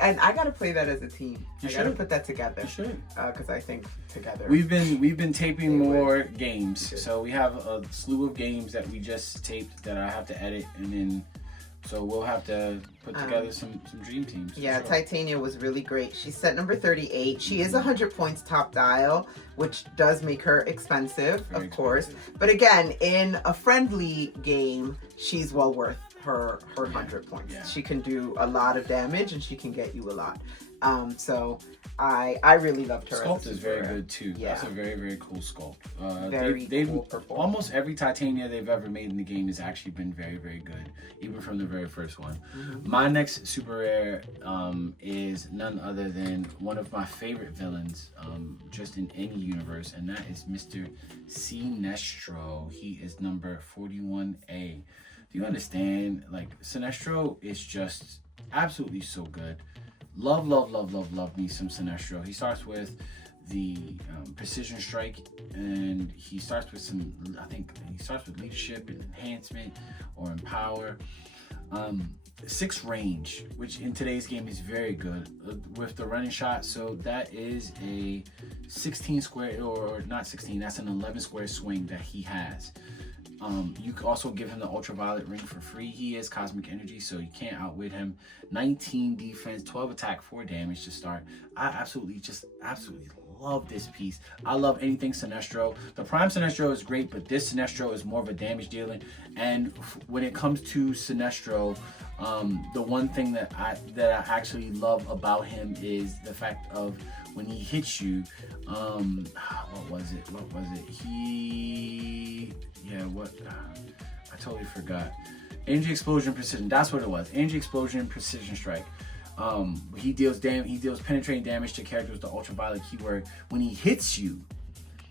And I got to play that as a team. I got to put that together. You should. Because I think together. We've been taping more games. So we have a slew of games that we just taped that I have to edit, and then so we'll have to put together some dream teams. Yeah, sure. Titania was really great. She's set number 38. She is 100 points top dial, which does make her expensive, Very of course. expensive. But again, in a friendly game, she's well worth her 100 points. Yeah. She can do a lot of damage, and she can get you a lot. So I really loved her. Sculpt is very good too. Yeah. That's a very cool sculpt. Very cool purple. Almost every Titania they've ever made in the game has actually been very good, even from the very first one. Mm-hmm. My next super rare is none other than one of my favorite villains, just in any universe, and that is Mr. Sinestro. He is number 41A. Do you understand? Like, Sinestro is just absolutely so good. Love me some Sinestro. He starts with the precision strike, and he starts with I think he starts with leadership and enhancement or empower. 6 range, which in today's game is very good with the running shot. So that is a 16 square, or not 16, that's an 11 square swing that he has. You can also give him the ultraviolet ring for free. He is cosmic energy, so you can't outwit him. 19 defense, 12 attack, 4 damage to start. I absolutely love this piece. I love anything Sinestro. The Prime Sinestro is great, but this Sinestro is more of a damage dealing. And when it comes to Sinestro, the one thing that I actually love about him is the fact of when he hits you. What was it? I totally forgot. Energy explosion precision. That's what it was. Energy explosion precision strike. He deals penetrating damage to characters with the ultraviolet keyword. When he hits you,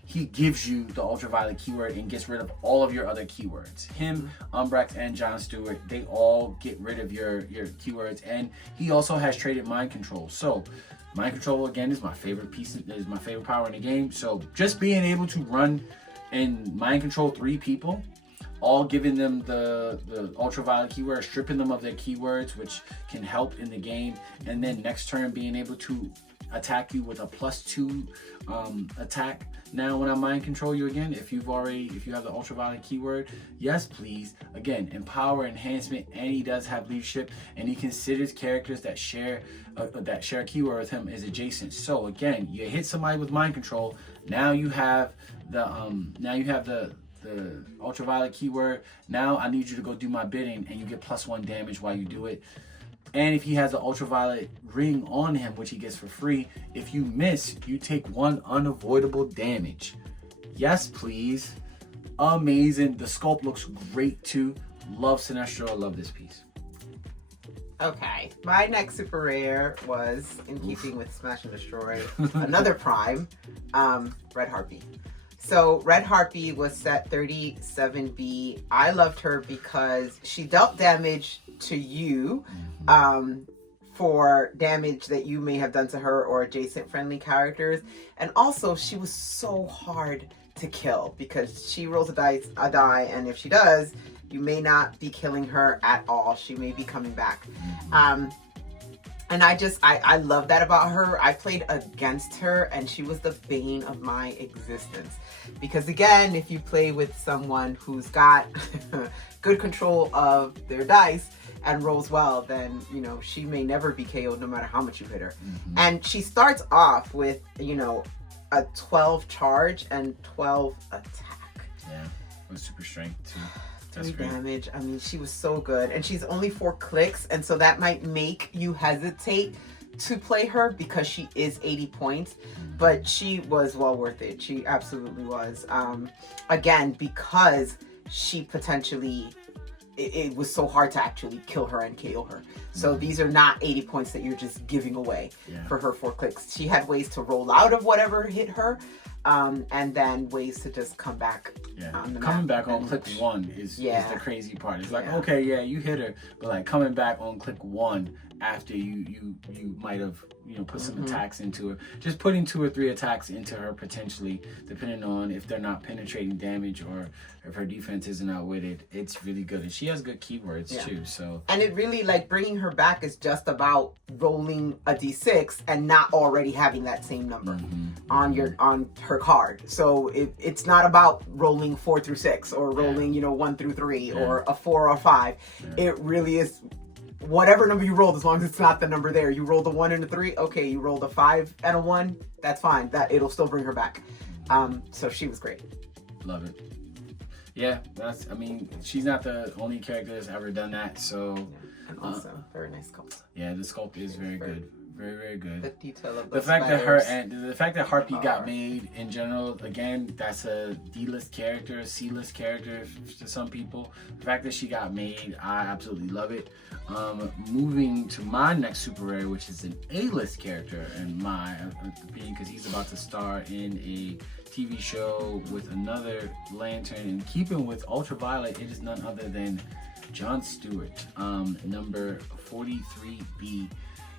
he gives you the ultraviolet keyword and gets rid of all of your other keywords. Him, Umbrex, and John Stewart, they all get rid of your keywords, and he also has traded mind control. So mind control, again, is my favorite piece, is my favorite power in the game. So just being able to run and mind control 3 people, all giving them the ultraviolet keyword, stripping them of their keywords, which can help in the game, and then next turn being able to attack you with a +2 attack. Now when I mind control you again, if you have the ultraviolet keyword, yes please. Again, empower, enhancement, and he does have leadership, and he considers characters that share a keyword with him as adjacent. So again, you hit somebody with mind control, now you have the ultraviolet keyword. Now I need you to go do my bidding, and you get +1 damage while you do it. And if he has an ultraviolet ring on him, which he gets for free, if you miss, you take 1 unavoidable damage. Yes, please. Amazing. The sculpt looks great too. Love Sinestro. Love this piece. Okay, my next super rare was in keeping with Smash and Destroy, another Prime, Red Harpy. So Red Harpy was set 37B. I loved her because she dealt damage to you for damage that you may have done to her or adjacent friendly characters. And also she was so hard to kill because she rolls a die, and if she does, you may not be killing her at all. She may be coming back. And I love that about her. I played against her and she was the bane of my existence. Because again, if you play with someone who's got good control of their dice and rolls well, then, you know, she may never be KO'd no matter how much you hit her. And she starts off with, you know, a 12 charge and 12 attack. Yeah, with super strength too. 3 damage. I mean, she was so good. And she's only 4 clicks, and so that might make you hesitate to play her because she is 80 points. But she was well worth it. She absolutely was. Again, because she potentially... It was so hard to actually kill her and KO her. So these are not 80 points that you're just giving away for her 4 clicks. She had ways to roll out of whatever hit her, and then ways to just come back. Coming back on click 1 is the crazy part. It's like, okay, you hit her, but like coming back on click 1 after you might have, you know, put some attacks into her. Just putting 2 or 3 attacks into her potentially, depending on if they're not penetrating damage or if her defense isn't outwitted. It's really good, and she has good keywords too. So, and it really, like, bringing her back is just about rolling a d6 and not already having that same number on her card. So it's not about rolling 4 through 6 or rolling, you know, 1 through 3 or a 4 or 5. It really is whatever number you rolled, as long as it's not the number there. You rolled a 1 and a 3, okay. You rolled a 5 and a 1, that's fine. That it'll still bring her back. So she was great. Love it. Yeah, I mean, she's not the only character that's ever done that. So, and also very nice sculpt. Yeah, the sculpt is very good. Very, very good. The detail of the fact that Harpy got made in general, again, that's a D-list character, C-list character to some people. The fact that she got made, I absolutely love it. Moving to my next super rare, which is an A-list character in my opinion, because he's about to star in a TV show with another Lantern. And keeping with Ultraviolet, it is none other than Jon Stewart, number 43B.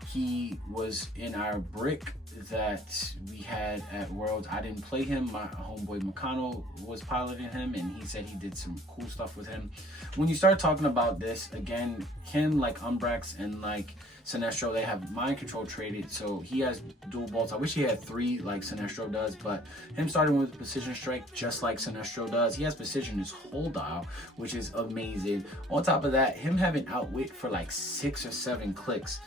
He was in our brick that we had at Worlds. I didn't play him. My homeboy Makano was piloting him, and he said he did some cool stuff with him. When you start talking about this, again, him, like Umbrex and like Sinestro, they have mind control traded, so he has dual bolts. I wish he had 3 like Sinestro does, but him starting with precision strike just like Sinestro does. He has precision his whole dial, which is amazing. On top of that, him having outwit for like 6 or 7 clicks.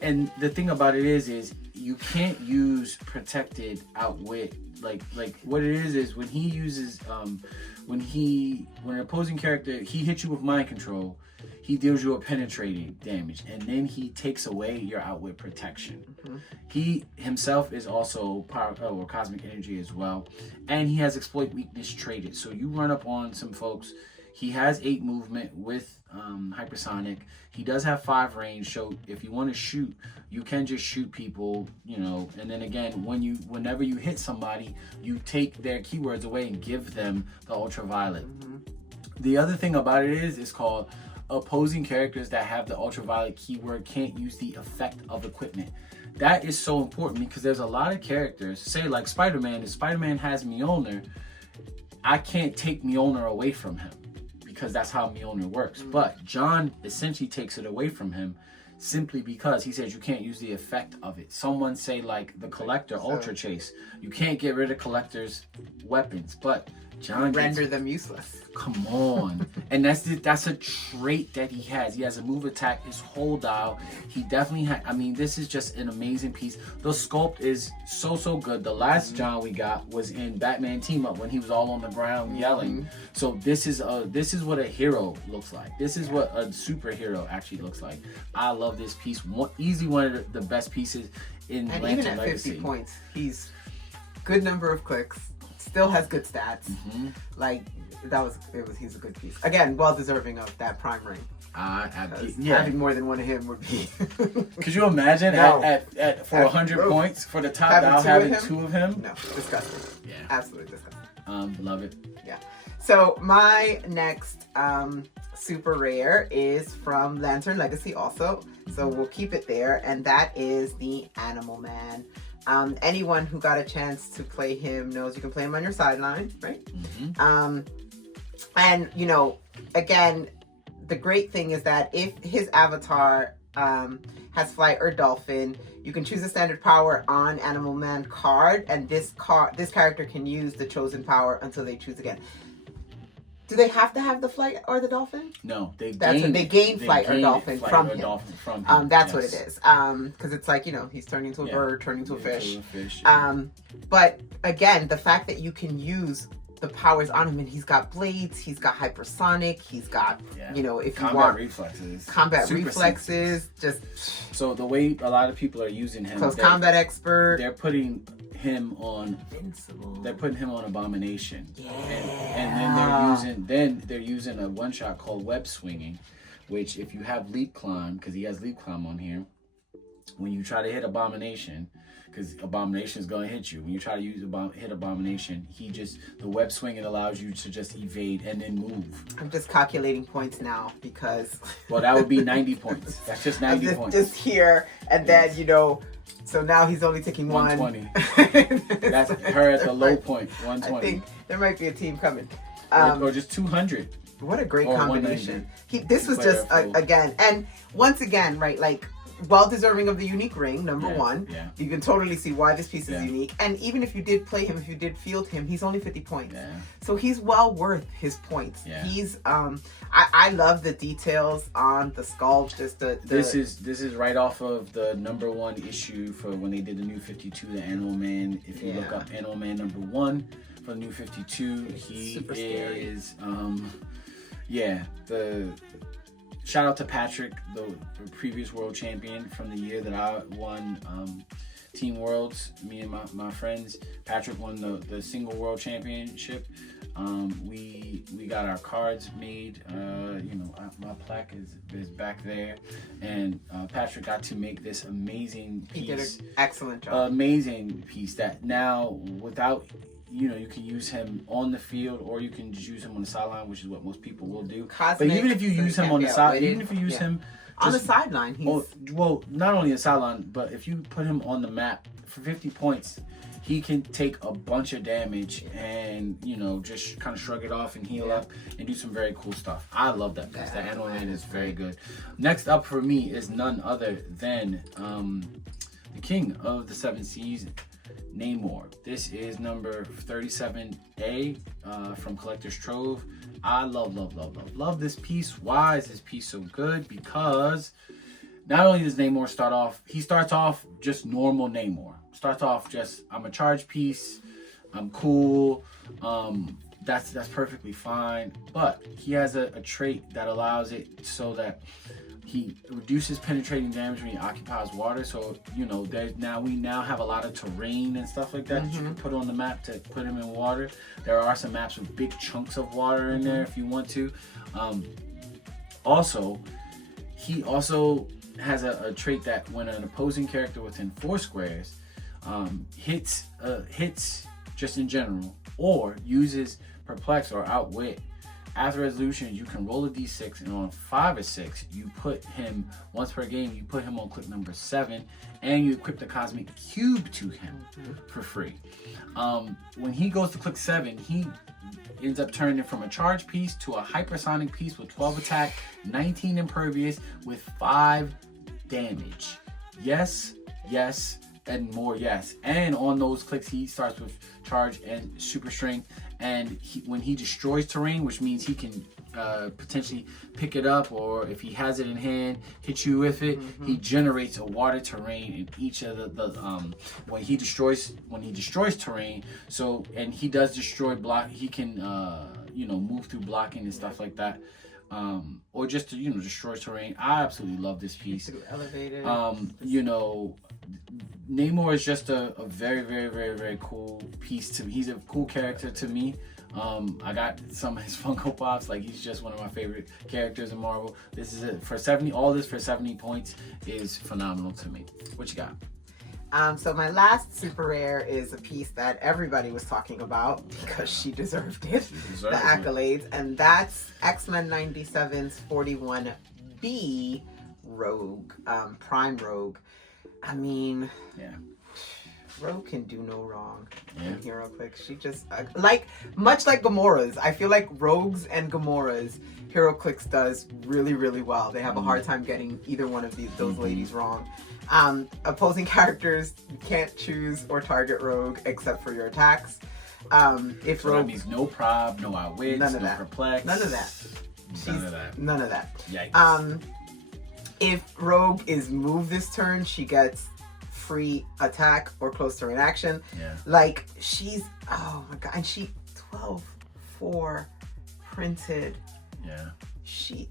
And the thing about it is you can't use protected outwit. Like what it is when he uses when an opposing character, he hits you with mind control, he deals you a penetrating damage, and then he takes away your outwit protection. He himself is also power or cosmic energy as well, and he has exploit weakness traded. So you run up on some folks. He has 8 movement with hypersonic. He does have 5 range, so if you want to shoot, you can just shoot people, you know. And then again, whenever you hit somebody, you take their keywords away and give them the ultraviolet. The other thing about it is, it's called opposing characters that have the ultraviolet keyword can't use the effect of equipment. That is so important because there's a lot of characters, say like Spider-Man, if Spider-Man has Mjolnir, I can't take Mjolnir away from him, because that's how Mjolnir works. But John essentially takes it away from him simply because he says you can't use the effect of it. Someone say like the Collector Ultra Chase, you can't get rid of Collector's weapons, but John render them useless. Come on. And that's a trait that he has. He has a move attack, his hold out. He definitely had, I mean, this is just an amazing piece. The sculpt is so good. The last John we got was in Batman Team Up when he was all on the ground yelling. So this is what a hero looks like. This is what a superhero actually looks like. I love this piece. Easily one of the best pieces in and Lantern even at Legacy. 50 points, he's good number of clicks. Still has good stats. Like he's a good piece. Again, well deserving of that prime ring. Having more than one of him would be. Could you imagine for 100 points for the top down having two of him? No, disgusting. Yeah, absolutely disgusting. Love it. Yeah. So my next super rare is from Lantern Legacy also. So we'll keep it there, and that is the Animal Man. Anyone who got a chance to play him knows you can play him on your sideline, right? And you know, again, the great thing is that if his avatar has flight or dolphin, you can choose a standard power on Animal Man card, and this character can use the chosen power until they choose again. Do they have to have the flight or the dolphin? No, they gain flight or dolphin from him. That's what it is. Because it's like, you know, he's turning into a bird, turning into a fish. But again, the fact that you can use the powers on him, and he's got blades, he's got hypersonic, he's got, you know, if you want combat reflexes, just so the way a lot of people are using him, close combat expert, they're putting him on Invincible. They're putting him on Abomination. Yeah. And then they're using a one shot called Web Swinging, which if you have Leap Climb, because he has Leap Climb on here, when you try to hit Abomination, because Abomination is going to hit you. When you try to hit Abomination, the web swinging allows you to just evade and then move. I'm just calculating points now because... Well, that would be 90 points. That's just 90 points. Just here, and then, you know, so now he's only taking 120. That's her at the low point, 120. I think there might be a team coming. Or just 200. What a great combination. This was just, again, and once again, right, like, well deserving of the unique ring, number one. Yeah. You can totally see why this piece is unique. And even if you did play him, if you did field him, he's only 50 points. Yeah. So he's well worth his points. Yeah. He's I love the details on the sculpt. Just this is right off of the number one issue for when they did the new 52, the Animal Man. If you look up Animal Man number 1 for the new 52, he super is shout out to Patrick, the previous world champion from the year that I won Team Worlds. Me and my friends. Patrick won the single world championship. We got our cards made. My plaque is back there, and Patrick got to make this amazing piece. He did an excellent job. Amazing piece that now without. You can use him on the field, or you can just use him on the sideline, which is what most people will do. But even if you use him on the side, even if you use him on the sideline, well, not only the sideline, but if you put him on the map for 50 points, he can take a bunch of damage and just kind of shrug it off and heal up and do some very cool stuff. I love that piece. That Animal Man is very good. Next up for me is none other than the King of the Seven Seas, Namor. This is number 37A from Collector's Trove. I love this piece. Why is this piece so good? Because not only does Namor he starts off just normal Namor. Starts off just, I'm a charge piece, I'm cool, that's perfectly fine. But he has a trait that allows it so that he reduces penetrating damage when he occupies water. So, we now have a lot of terrain and stuff like that that you can put on the map to put him in water. There are some maps with big chunks of water in there if you want to. He also has a trait that when an opposing character within 4 squares hits just in general, or uses Perplex or Outwit, after resolution, you can roll a d6, and on 5 or 6, you put him, once per game, you put him on click number 7, and you equip the Cosmic Cube to him for free. When he goes to click 7, he ends up turning from a charge piece to a hypersonic piece with 12 attack, 19 impervious, with 5 damage. Yes, and more yes. And on those clicks, he starts with charge and super strength and when he destroys terrain, which means he can potentially pick it up, or if he has it in hand, hit you with it. He generates a water terrain in each of the when he destroys terrain. So, and he does destroy block. He can move through blocking and stuff like that. Or just to destroy terrain. I absolutely love this piece. Elevated. Namor is just a very, very, very, very cool piece to me. He's a cool character to me. I got some of his Funko Pops. Like, he's just one of my favorite characters in Marvel. This is it for 70. All this for 70 points is phenomenal to me. What you got? So my last super rare is a piece that everybody was talking about because she deserved it. The accolades, and that's X-Men 97's 41B Rogue, Prime Rogue. I mean, Rogue can do no wrong in Heroclix. She just much like Gamora's. I feel like Rogues and Gamora's, Heroclix does really, really well. They have a hard time getting either one of those ladies wrong. Opposing characters, you can't choose or target Rogue except for your attacks. If so Rogue that means no prob, no outwits, no perplex, none of that. None of that. Yikes. If Rogue is moved this turn, she gets free attack or close to an action. Yeah. Like, she's, oh my god, and she 12-4 printed. Yeah. She's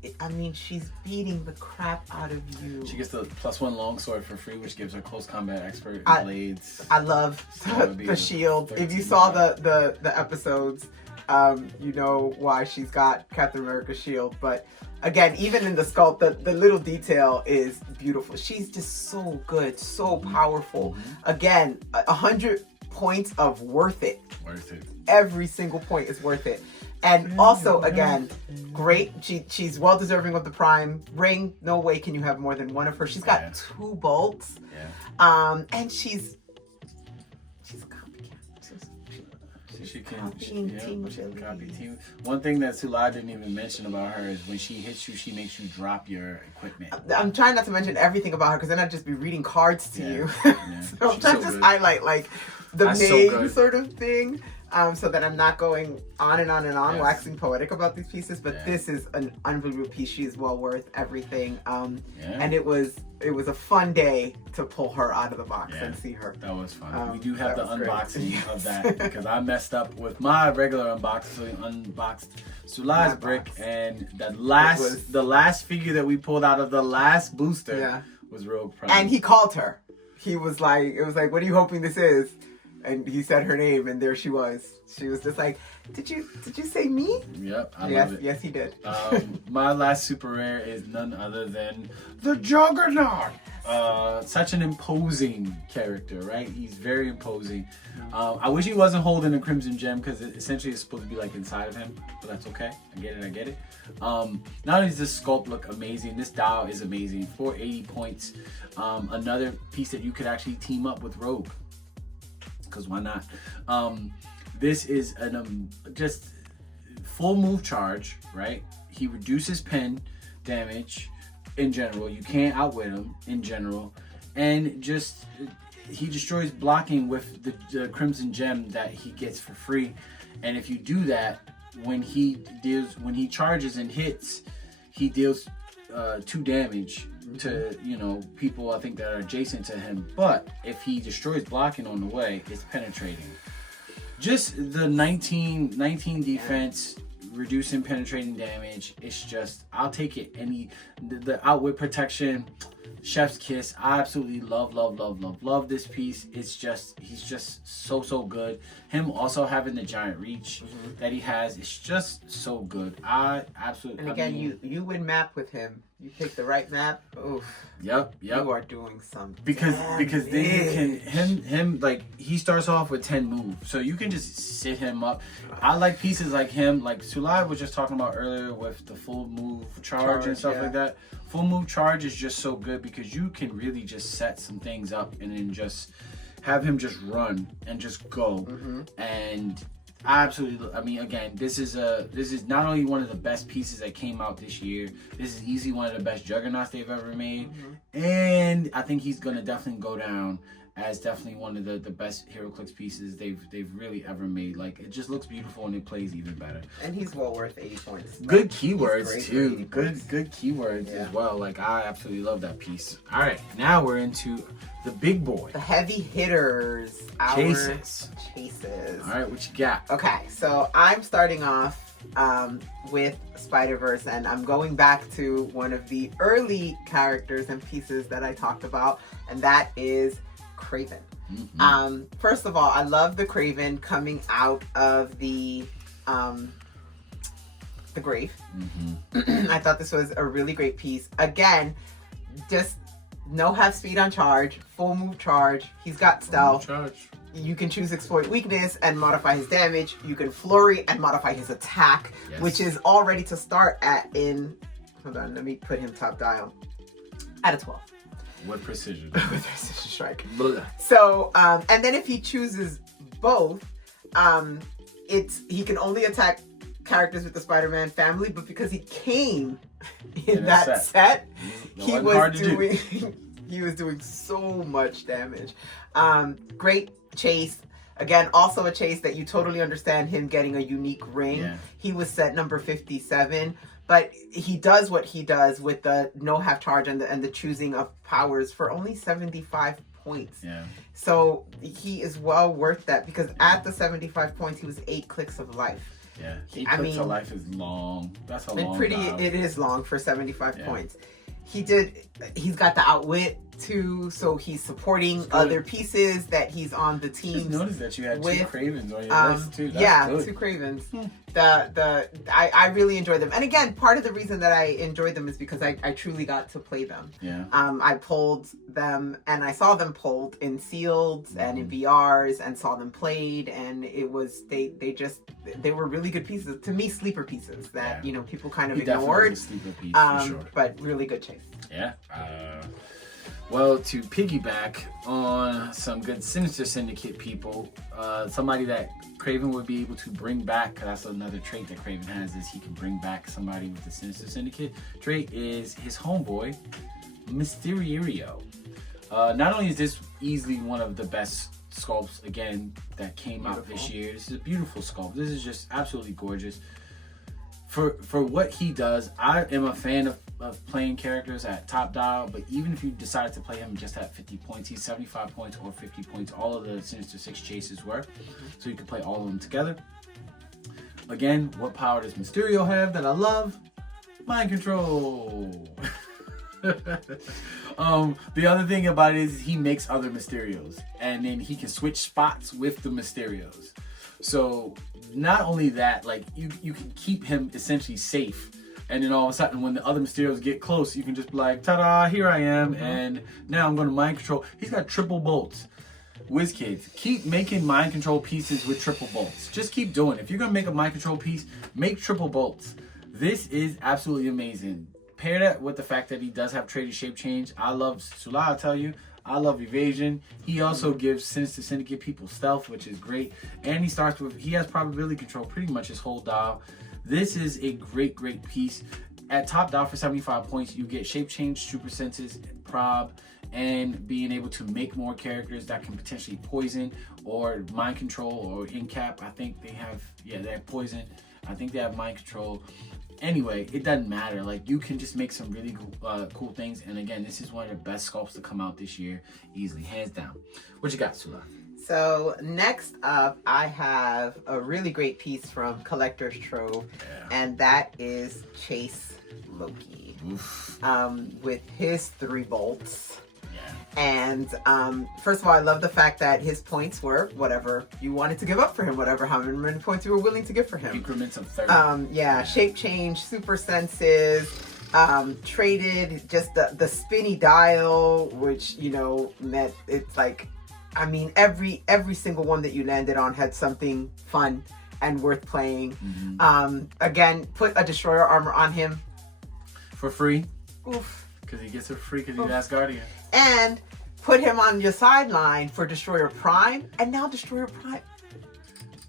beating the crap out of you. She gets the +1 longsword for free, which gives her close combat expert blades. I love the shield. If you saw the episodes, you know why she's got Captain America's shield. But again, even in the sculpt, the little detail is beautiful. She's just so good, so powerful. Again, 100 points of worth it. Worth it. Every single point is worth it. And also, again, great. She's well deserving of the Prime ring. No way can you have more than one of her. She's got 2 bolts. Yeah. And she's a copycat. She can copy team. One thing that Zulay didn't even mention about her is when she hits you, she makes you drop your equipment. I'm trying not to mention everything about her because then I'd just be reading cards to you. So I'm trying to just highlight the main sort of thing. So that I'm not going on and on and on, waxing poetic about these pieces, but this is an unbelievable piece. She's well worth everything. And it was a fun day to pull her out of the box and see her. That was fun. We do have the unboxing of that because I messed up with my regular unboxing. So we unboxed Zulay's brick, and the last figure that we pulled out of the last booster was Rogue Prime. And he called her. He was like, what are you hoping this is? And he said her name, and there she was. She was just like, did you say me? Yep, I love it. Yes, he did. My last super rare is none other than the Juggernaut. Such an imposing character, right? He's very imposing. I wish he wasn't holding a Crimson Gem because it essentially is supposed to be like inside of him, but that's okay. I get it. Not only does this sculpt look amazing, this Dow is amazing. 480 points. Another piece that you could actually team up with Rogue. Because why not? This is an just full move charge, right? He reduces pen damage in general. You can't outwit him in general, and just he destroys blocking with the Crimson Gem that he gets for free. And if you do that, when he charges and hits, he deals 2 damage to people I think that are adjacent to him. But if he destroys blocking on the way, it's penetrating. Just the 19 defense, reducing penetrating damage. It's just, I'll take it. And the outwit protection, chef's kiss. I absolutely love this piece. It's just, he's just so good. Him also having the giant reach that he has, it's just so good. I absolutely. And again, you would map with him. You pick the right map. Oof. Yep. You are doing something. Because then you can him like he starts off with 10 moves, so you can just sit him up. I like pieces like him, like Zulay was just talking about earlier with the full move charge and stuff like that. Full move charge is just so good because you can really just set some things up and then just have him just run and just go. And absolutely, I mean, again, this is not only one of the best pieces that came out this year. This is easily one of the best juggernauts they've ever made, and I think he's gonna definitely go down as definitely one of the best Heroclix pieces they've really ever made. Like, it just looks beautiful and it plays even better. And he's well worth 80 points. Good keywords great too. for 80 points. Good keywords as well. Like, I absolutely love that piece. All right, now we're into the big boy. The heavy hitters. Chases. Chases. All right, what you got? Okay, so I'm starting off with Spider-Verse, and I'm going back to one of the early characters and pieces that I talked about, and that is Kraven. Mm-hmm. First of all, I love the Kraven coming out of the grave. Mm-hmm. I thought this was a really great piece. Again, just no half speed on charge, full move charge. He's got stealth. Charge. You can choose exploit weakness and modify his damage. You can flurry and modify his attack, Yes. which is all ready to start hold on, let me put him top dial at a 12. With precision. With precision strike. Blah. So, and then if he chooses both, he can only attack characters with the Spider-Man family, but because he came in that set, he was doing so much damage. Great chase. Again, also a chase that you totally understand him getting a unique ring. Yeah. He was set number 57, but he does what he does with the no half charge and the choosing of powers for only 75 points. Yeah. So he is well worth that, because at the 75 points, he was 8 clicks of life. Yeah. 8 clicks of life is long. That's a long dial. It is long for 75 points. He's got the outwit too, so he's supporting other pieces that he's on the team. Just noticed that you had 2 Cravens on your list too. That's good. 2 Cravens. I really enjoy them, and again, part of the reason that I enjoyed them is because I truly got to play them. Yeah. I pulled them, and I saw them pulled in sealed and in VRs, and saw them played, and it was they were really good pieces to me, sleeper pieces that people kind of ignored. A sleeper piece, for sure. But really good chase. Yeah. Well, to piggyback on some good Sinister Syndicate people, somebody that Kraven would be able to bring back, because that's another trait that Kraven has, is he can bring back somebody with the Sinister Syndicate trait, is his homeboy, Mysterio. Not only is this easily one of the best sculpts, again, that came out this year. This is a beautiful sculpt. This is just absolutely gorgeous. For what he does, I am a fan of playing characters at top dial, but even if you decide to play him just at 50 points, he's 75 points or 50 points. All of the Sinister Six chases were, so you can play all of them together. Again, what power does Mysterio have that I love? Mind control. The other thing about it is he makes other Mysterios, and then he can switch spots with the Mysterios. So not only that, like you can keep him essentially safe, and then all of a sudden when the other Mysterios get close, you can just be like, ta-da, here I am, and now I'm going to mind control. He's got triple bolts. WizKids, keep making mind control pieces with triple bolts. Just keep doing it. If you're going to make a mind control piece, make triple bolts. This is absolutely amazing. Pair that with the fact that he does have traded shape change. I love Zulay, I'll tell you. I love evasion. He also gives Sinister Syndicate people stealth, which is great. And he has probability control pretty much his whole dial. This is a great piece. At top dial for 75 points, you get shape change, super senses, prob, and being able to make more characters that can potentially poison or mind control or in cap. I think they have poison. I think they have mind control. Anyway, it doesn't matter. Like, you can just make some really cool things. And again, this is one of the best sculpts to come out this year, easily, hands down. What you got, Zulay? So next up, I have a really great piece from Collector's Trove, and that is Chase Loki. With his 3 bolts. And first of all, I love the fact that his points were whatever you wanted to give up for him, how many points you were willing to give for him. Increments of 30. Shape change, super senses, traded, just the spinny dial, which meant it's like, I mean, every single one that you landed on had something fun and worth playing. Again, put a destroyer armor on him for free. Oof. Because he gets it free because he's Asgardian. And put him on your sideline for Destroyer Prime, and now Destroyer Prime.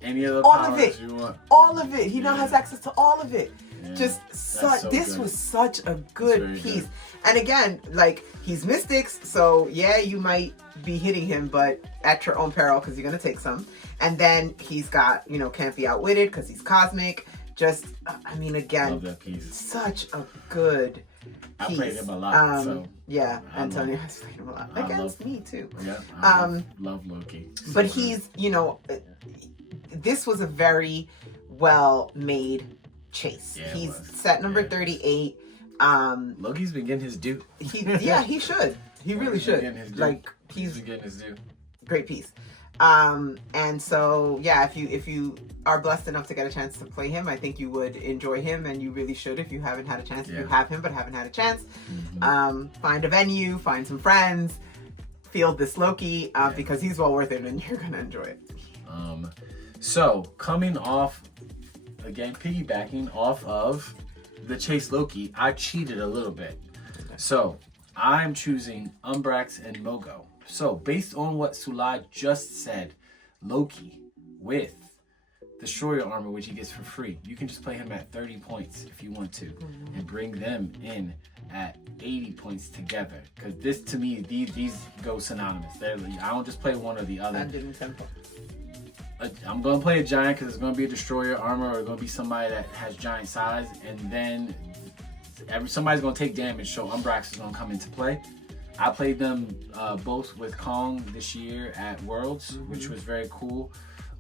Any other all powers of it. you want. All of it. He now has access to all of it. just so this good. was such a good very piece. good. And again, like, he's Mystics, so yeah, you might be hitting him, but at your own peril, because you're gonna take some. And then he's got, you know, can't be outwitted because he's cosmic. Just, I mean, again, Love that piece. such a good piece. I played him a lot, so yeah, Antonio has played him a lot against me too. Yeah, I love Loki. But he's, you know, this was a very well made chase. Yeah, He's set number 38. Loki's been getting his due. He should. He really should. Like, he's been getting his due. Great piece. And so yeah, if you are blessed enough to get a chance to play him, I think you would enjoy him, and you really should if you haven't had a chance. If you have him but haven't had a chance, find a venue, find some friends, field this Loki, because he's well worth it and you're gonna enjoy it. So coming off, again, piggybacking off of the Chase Loki, I cheated a little bit. So I'm choosing Umbrax and Mogo. So based on what Zulay just said, Loki with Destroyer Armor, which he gets for free, you can just play him at 30 points if you want to, and bring them in at 80 points together. Because this, to me, these go synonymous. I don't just play one or the other. I'm going to play a giant because it's going to be a Destroyer Armor, or it's going to be somebody that has giant size, and then somebody's going to take damage, so Umbrax is going to come into play. I played them both with Kong this year at Worlds, which was very cool.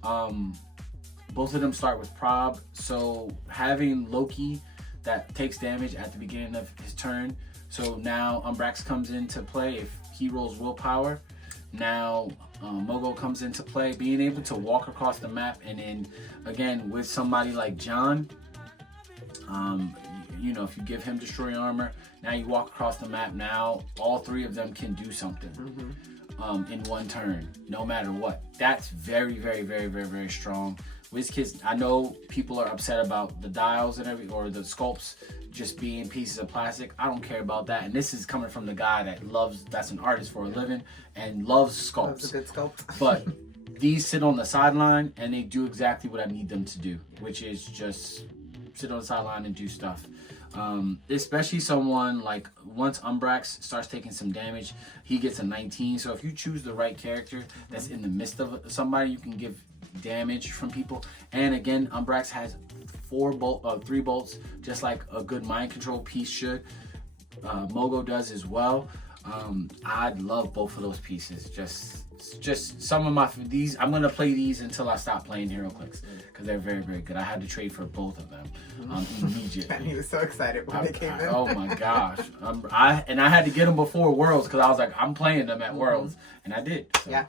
Both of them start with Prob, so having Loki that takes damage at the beginning of his turn, so now Umbrax comes into play if he rolls willpower. Now Mogo comes into play, being able to walk across the map, and then again with somebody like John, you know, if you give him Destroy Armor, now you walk across the map. Now all three of them can do something in one turn, no matter what. That's very, very, very, very, very strong. WizKids, I know people are upset about the dials and or the sculpts just being pieces of plastic. I don't care about that. And this is coming from the guy that's an artist for a living and loves sculpts. Loves a good sculpt. But these sit on the sideline and they do exactly what I need them to do, which is just sit on the sideline and do stuff. Especially someone like, once Umbrax starts taking some damage, he gets a 19. So if you choose the right character that's in the midst of somebody, you can give damage from people. And again, Umbrax has 3 bolts, just like a good mind control piece should. Mogo does as well. I love both of those pieces. Just some of these. I'm gonna play these until I stop playing Heroclix because they're very, very good. I had to trade for both of them immediately. And he was so excited when they came in. Oh my gosh! I had to get them before Worlds because I was like, I'm playing them at Worlds, and I did. So. Yeah.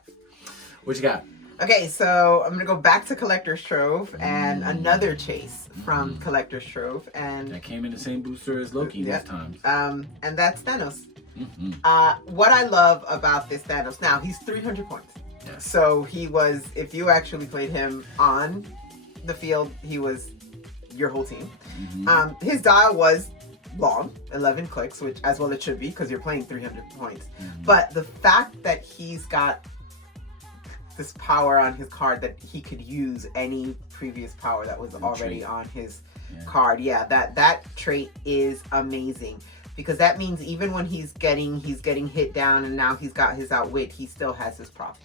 What you got? Okay, so I'm gonna go back to Collector's Trove and another chase from Collector's Trove, and that came in the same booster as Loki this time. And that's Thanos. What I love about this Thanos, now he's 300 points. Yes. So he was, if you actually played him on the field, he was your whole team. His dial was long, 11 clicks, which as well it should be because you're playing 300 points. But the fact that he's got this power on his card that he could use any previous power that was already on his card, that trait is amazing. Because that means even when he's getting hit down and now he's got his outwit, he still has his prop.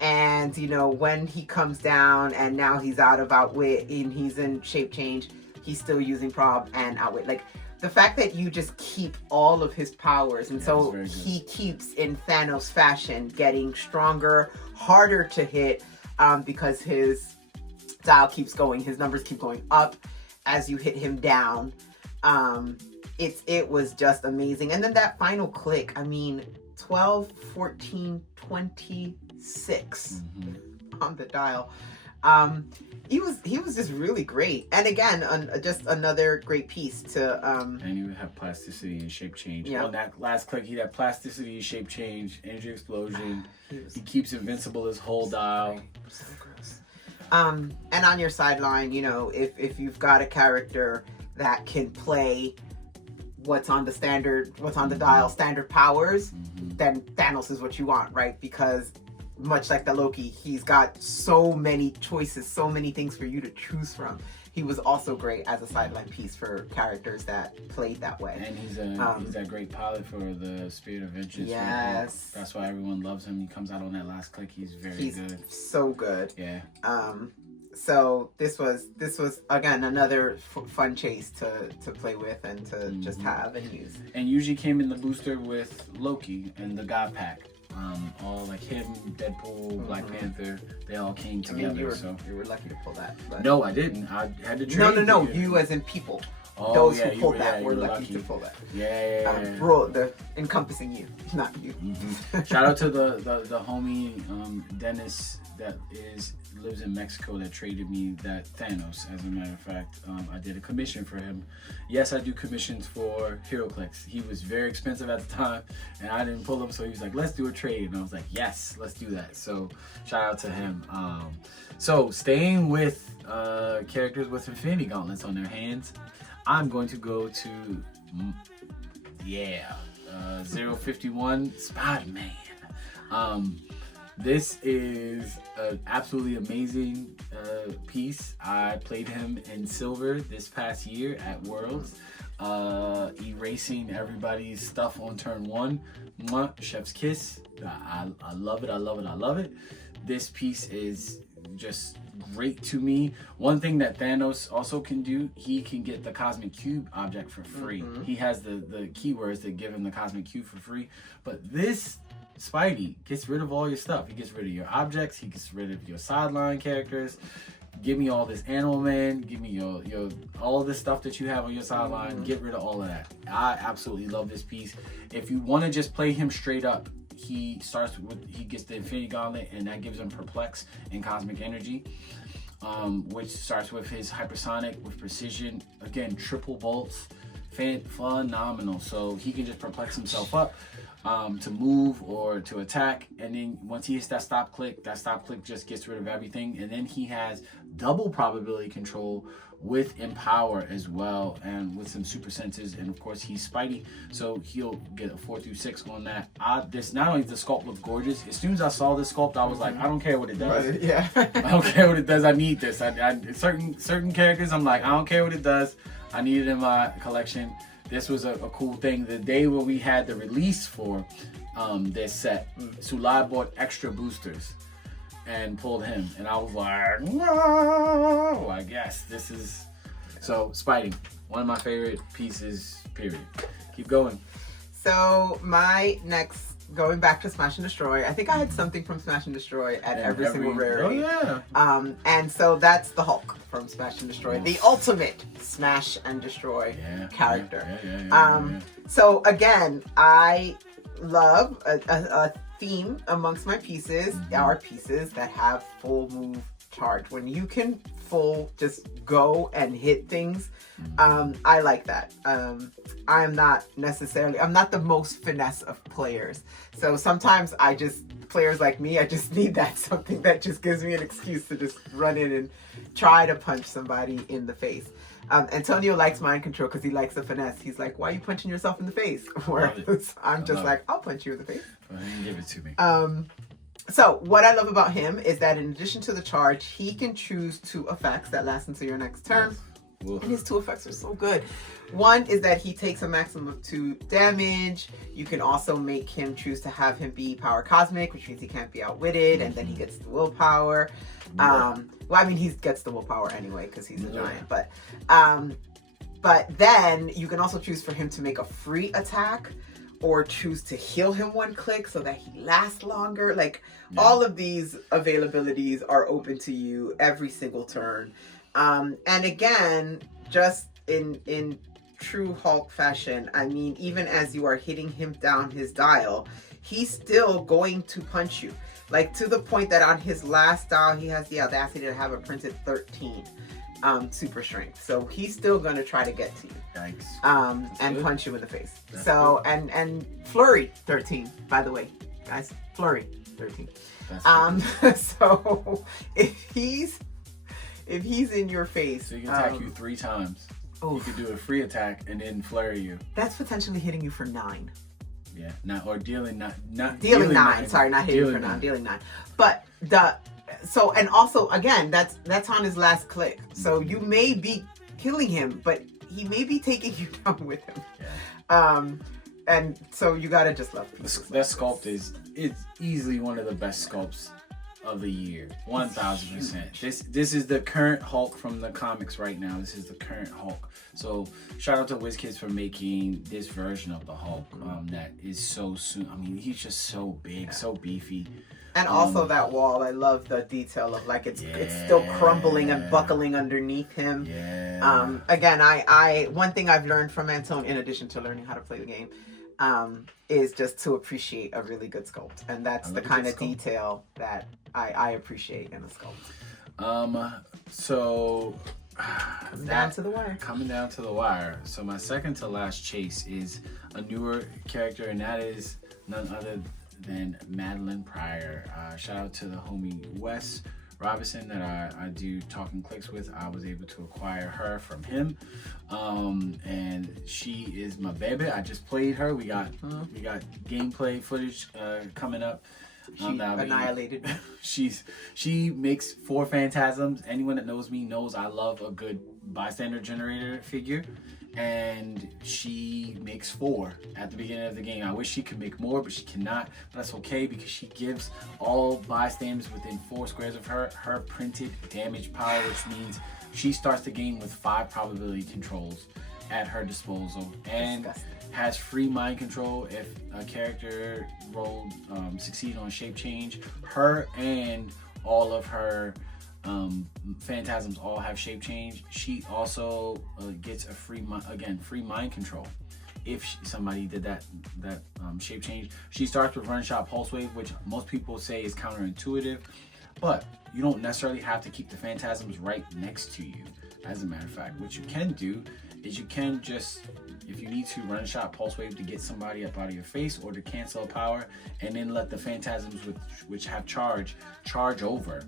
And you know, when he comes down and now he's out of outwit and he's in shape change, he's still using prop and outwit. Like, the fact that you just keep all of his powers, and so he keeps in Thanos fashion getting stronger, harder to hit, because his dial keeps going, his numbers keep going up as you hit him down. It was just amazing. And then that final click, I mean, 12, 14, 26 on the dial. He was just really great. And again, just another great piece to and he would have plasticity and shape change. Yeah. On that last click, he'd have plasticity, shape change, energy explosion. He keeps invincible his whole dial. So gross. And on your sideline, you know, if you've got a character that can play what's on the dial standard powers, then Thanos is what you want, right? Because much like the Loki, he's got so many choices, so many things for you to choose from. He was also great as a sideline piece for characters that played that way. And he's that great pilot for the Spirit of Vengeance. Yes. That's why everyone loves him. He comes out on that last click. He's good. So good. Yeah. So this was again another fun chase to play with and to just have and use. And usually came in the booster with Loki and the God Pack. All like him, Deadpool, Black Panther, they all came together. You were lucky to pull that. But... No, I didn't. I had to trade. No. You as in people. Oh, those yeah, who pulled that were lucky to pull that. Yeah. The encompassing you, not you. Mm-hmm. Shout out to the homie Dennis that lives in Mexico that traded me that Thanos. As a matter of fact, I did a commission for him. Yes, I do commissions for Heroclix. He was very expensive at the time, and I didn't pull him, so he was like, "Let's do a trade," and I was like, "Yes, let's do that." So shout out to him. So staying with characters with Infinity Gauntlets on their hands, I'm going to go to 051 Spider-Man. This is an absolutely amazing piece. I played him in silver this past year at Worlds, erasing everybody's stuff on turn 1. Mwah, chef's kiss. I love it. This piece is just great to me. One thing that Thanos also can do, he can get the Cosmic Cube object for free. He has the keywords that give him the Cosmic Cube for free. But this Spidey gets rid of all your stuff. He gets rid of your objects. He gets rid of your sideline characters. Give me all this Animal Man. Give me your all this stuff that you have on your sideline. Get rid of all of that. I absolutely love this piece. If you want to just play him straight up, he gets the Infinity Gauntlet, and that gives him Perplex and Cosmic Energy, which starts with his Hypersonic with Precision. Again, triple bolts, phenomenal. So he can just perplex himself up to move or to attack, and then once he hits that stop click just gets rid of everything. And then he has double probability control with Empower as well, and with some super senses, and of course he's Spidey, so he'll get a 4-6 on that. This not only does the sculpt look gorgeous, as soon as I saw this sculpt, I was like, I don't care what it does. Yeah. I don't care what it does. I need this. Certain characters, I'm like, I don't care what it does. I need it in my collection. This was a cool thing. The day when we had the release for this set, Zulay bought extra boosters and pulled him, and I was like, no, I guess this is so Spidey, one of my favorite pieces, period. Keep going. So my next, going back to Smash and Destroy, I think I had something from Smash and Destroy at every single rarity. Oh yeah. And so that's the Hulk from Smash and Destroy, the ultimate Smash and Destroy character. Yeah. So again, I love a theme amongst my pieces are pieces that have full move charge. When you can full just go and hit things, I like that. I'm not the most finesse of players. So sometimes players like me, I just need something that just gives me an excuse to just run in and try to punch somebody in the face. Antonio likes mind control because he likes the finesse. He's like, why are you punching yourself in the face? Whereas I'm just like, I'll punch you in the face. Give it to me. So what I love about him is that in addition to the charge, he can choose 2 effects that last until your next turn. And his 2 effects are so good. One is that he takes a maximum of 2 damage. You can also make him choose to have him be power cosmic, which means he can't be outwitted, and then he gets the willpower. He gets the willpower anyway because he's a giant. But then you can also choose for him to make a free attack, or choose to heal him 1 click so that he lasts longer. All of these availabilities are open to you every single turn. And again, just in true Hulk fashion, I mean, even as you are hitting him down his dial, he's still going to punch you. To the point that on his last dial, he has the audacity to have a printed 13 super strength. So he's still going to try to get to you. Yikes. And punch you in the face. So, and Flurry 13, by the way. Guys, Flurry 13. So if he's in your face, so he can attack you 3 times. He could do a free attack and then flurry you. That's potentially hitting you for 9. Yeah, not or dealing not dealing 9. Sorry, not hitting for 9. Dealing 9. But and also again, that's on his last click. So you may be killing him, but he may be taking you down with him. Yeah. And so you gotta just love pieces. That sculpt is easily one of the best sculpts of the year. 1000%. This is the current Hulk from the comics right now. This is the current Hulk. So shout out to WizKids for making this version of the Hulk that is so soon. I mean, he's just so big, so beefy. And also that wall, I love the detail of like it's still crumbling and buckling underneath him. Yeah. Again, I one thing I've learned from Antone, in addition to learning how to play the game, is just to appreciate a really good sculpt, and that's the kind of detail that I appreciate in a sculpt. So coming down to the wire. Coming down to the wire. So my second to last chase is a newer character, and that is none other than Madeline Pryor. Shout out to the homie Wes Robinson that I do Talking Clix with. I was able to acquire her from him, and she is my baby. I just played her. We got gameplay footage coming up. She annihilated. She makes 4 phantasms. Anyone that knows me knows I love a good bystander generator figure. And she makes 4 at the beginning of the game. I wish she could make more, but she cannot. But that's okay because she gives all bystanders within 4 squares of her printed damage power, which means she starts the game with 5 probability controls at her disposal, and has free mind control if a character rolled succeed on shape change. Her and all of her phantasms all have shape change. She also gets a free mind control if somebody did that shape change. She starts with run shot pulse wave, which most people say is counterintuitive, but you don't necessarily have to keep the phantasms right next to you. As a matter of fact, what you can do is you can just, if you need to, run shot pulse wave to get somebody up out of your face or to cancel a power, and then let the phantasms which have charge over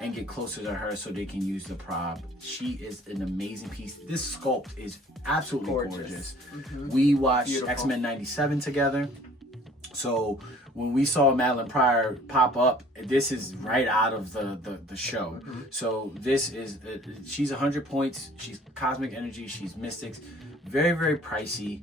and get closer to her so they can use the prob. She is an amazing piece. This sculpt is absolutely gorgeous. We watched X-Men 97 together. So when we saw Madeline Pryor pop up, this is right out of the show. So this is, she's 100 points. She's cosmic energy. She's mystics. Very, very pricey.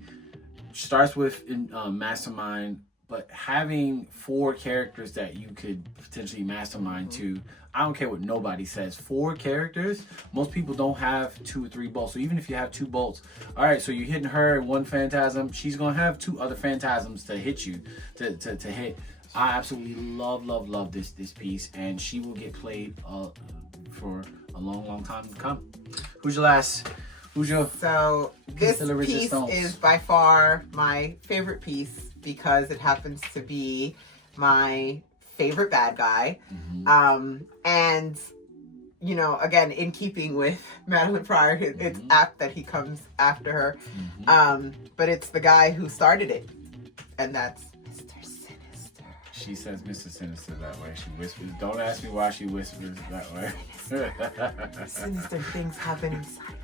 Starts with Mastermind, but having 4 characters that you could potentially mastermind to, I don't care what nobody says. 4 characters, most people don't have 2 or 3 bolts. So even if you have 2 bolts, all right, so you're hitting her in 1 phantasm, she's gonna have 2 other phantasms to hit you, to hit. I absolutely love this piece, and she will get played for a long time to come. Who's your last? So this piece is by far my favorite piece because it happens to be my favorite bad guy. And you know, again, in keeping with Madeline Pryor, it's apt that he comes after her. But it's the guy who started it, and that's Mr. Sinister. She says Mr. Sinister that way. She whispers. Don't ask me why she whispers that way. Sinister things happen inside.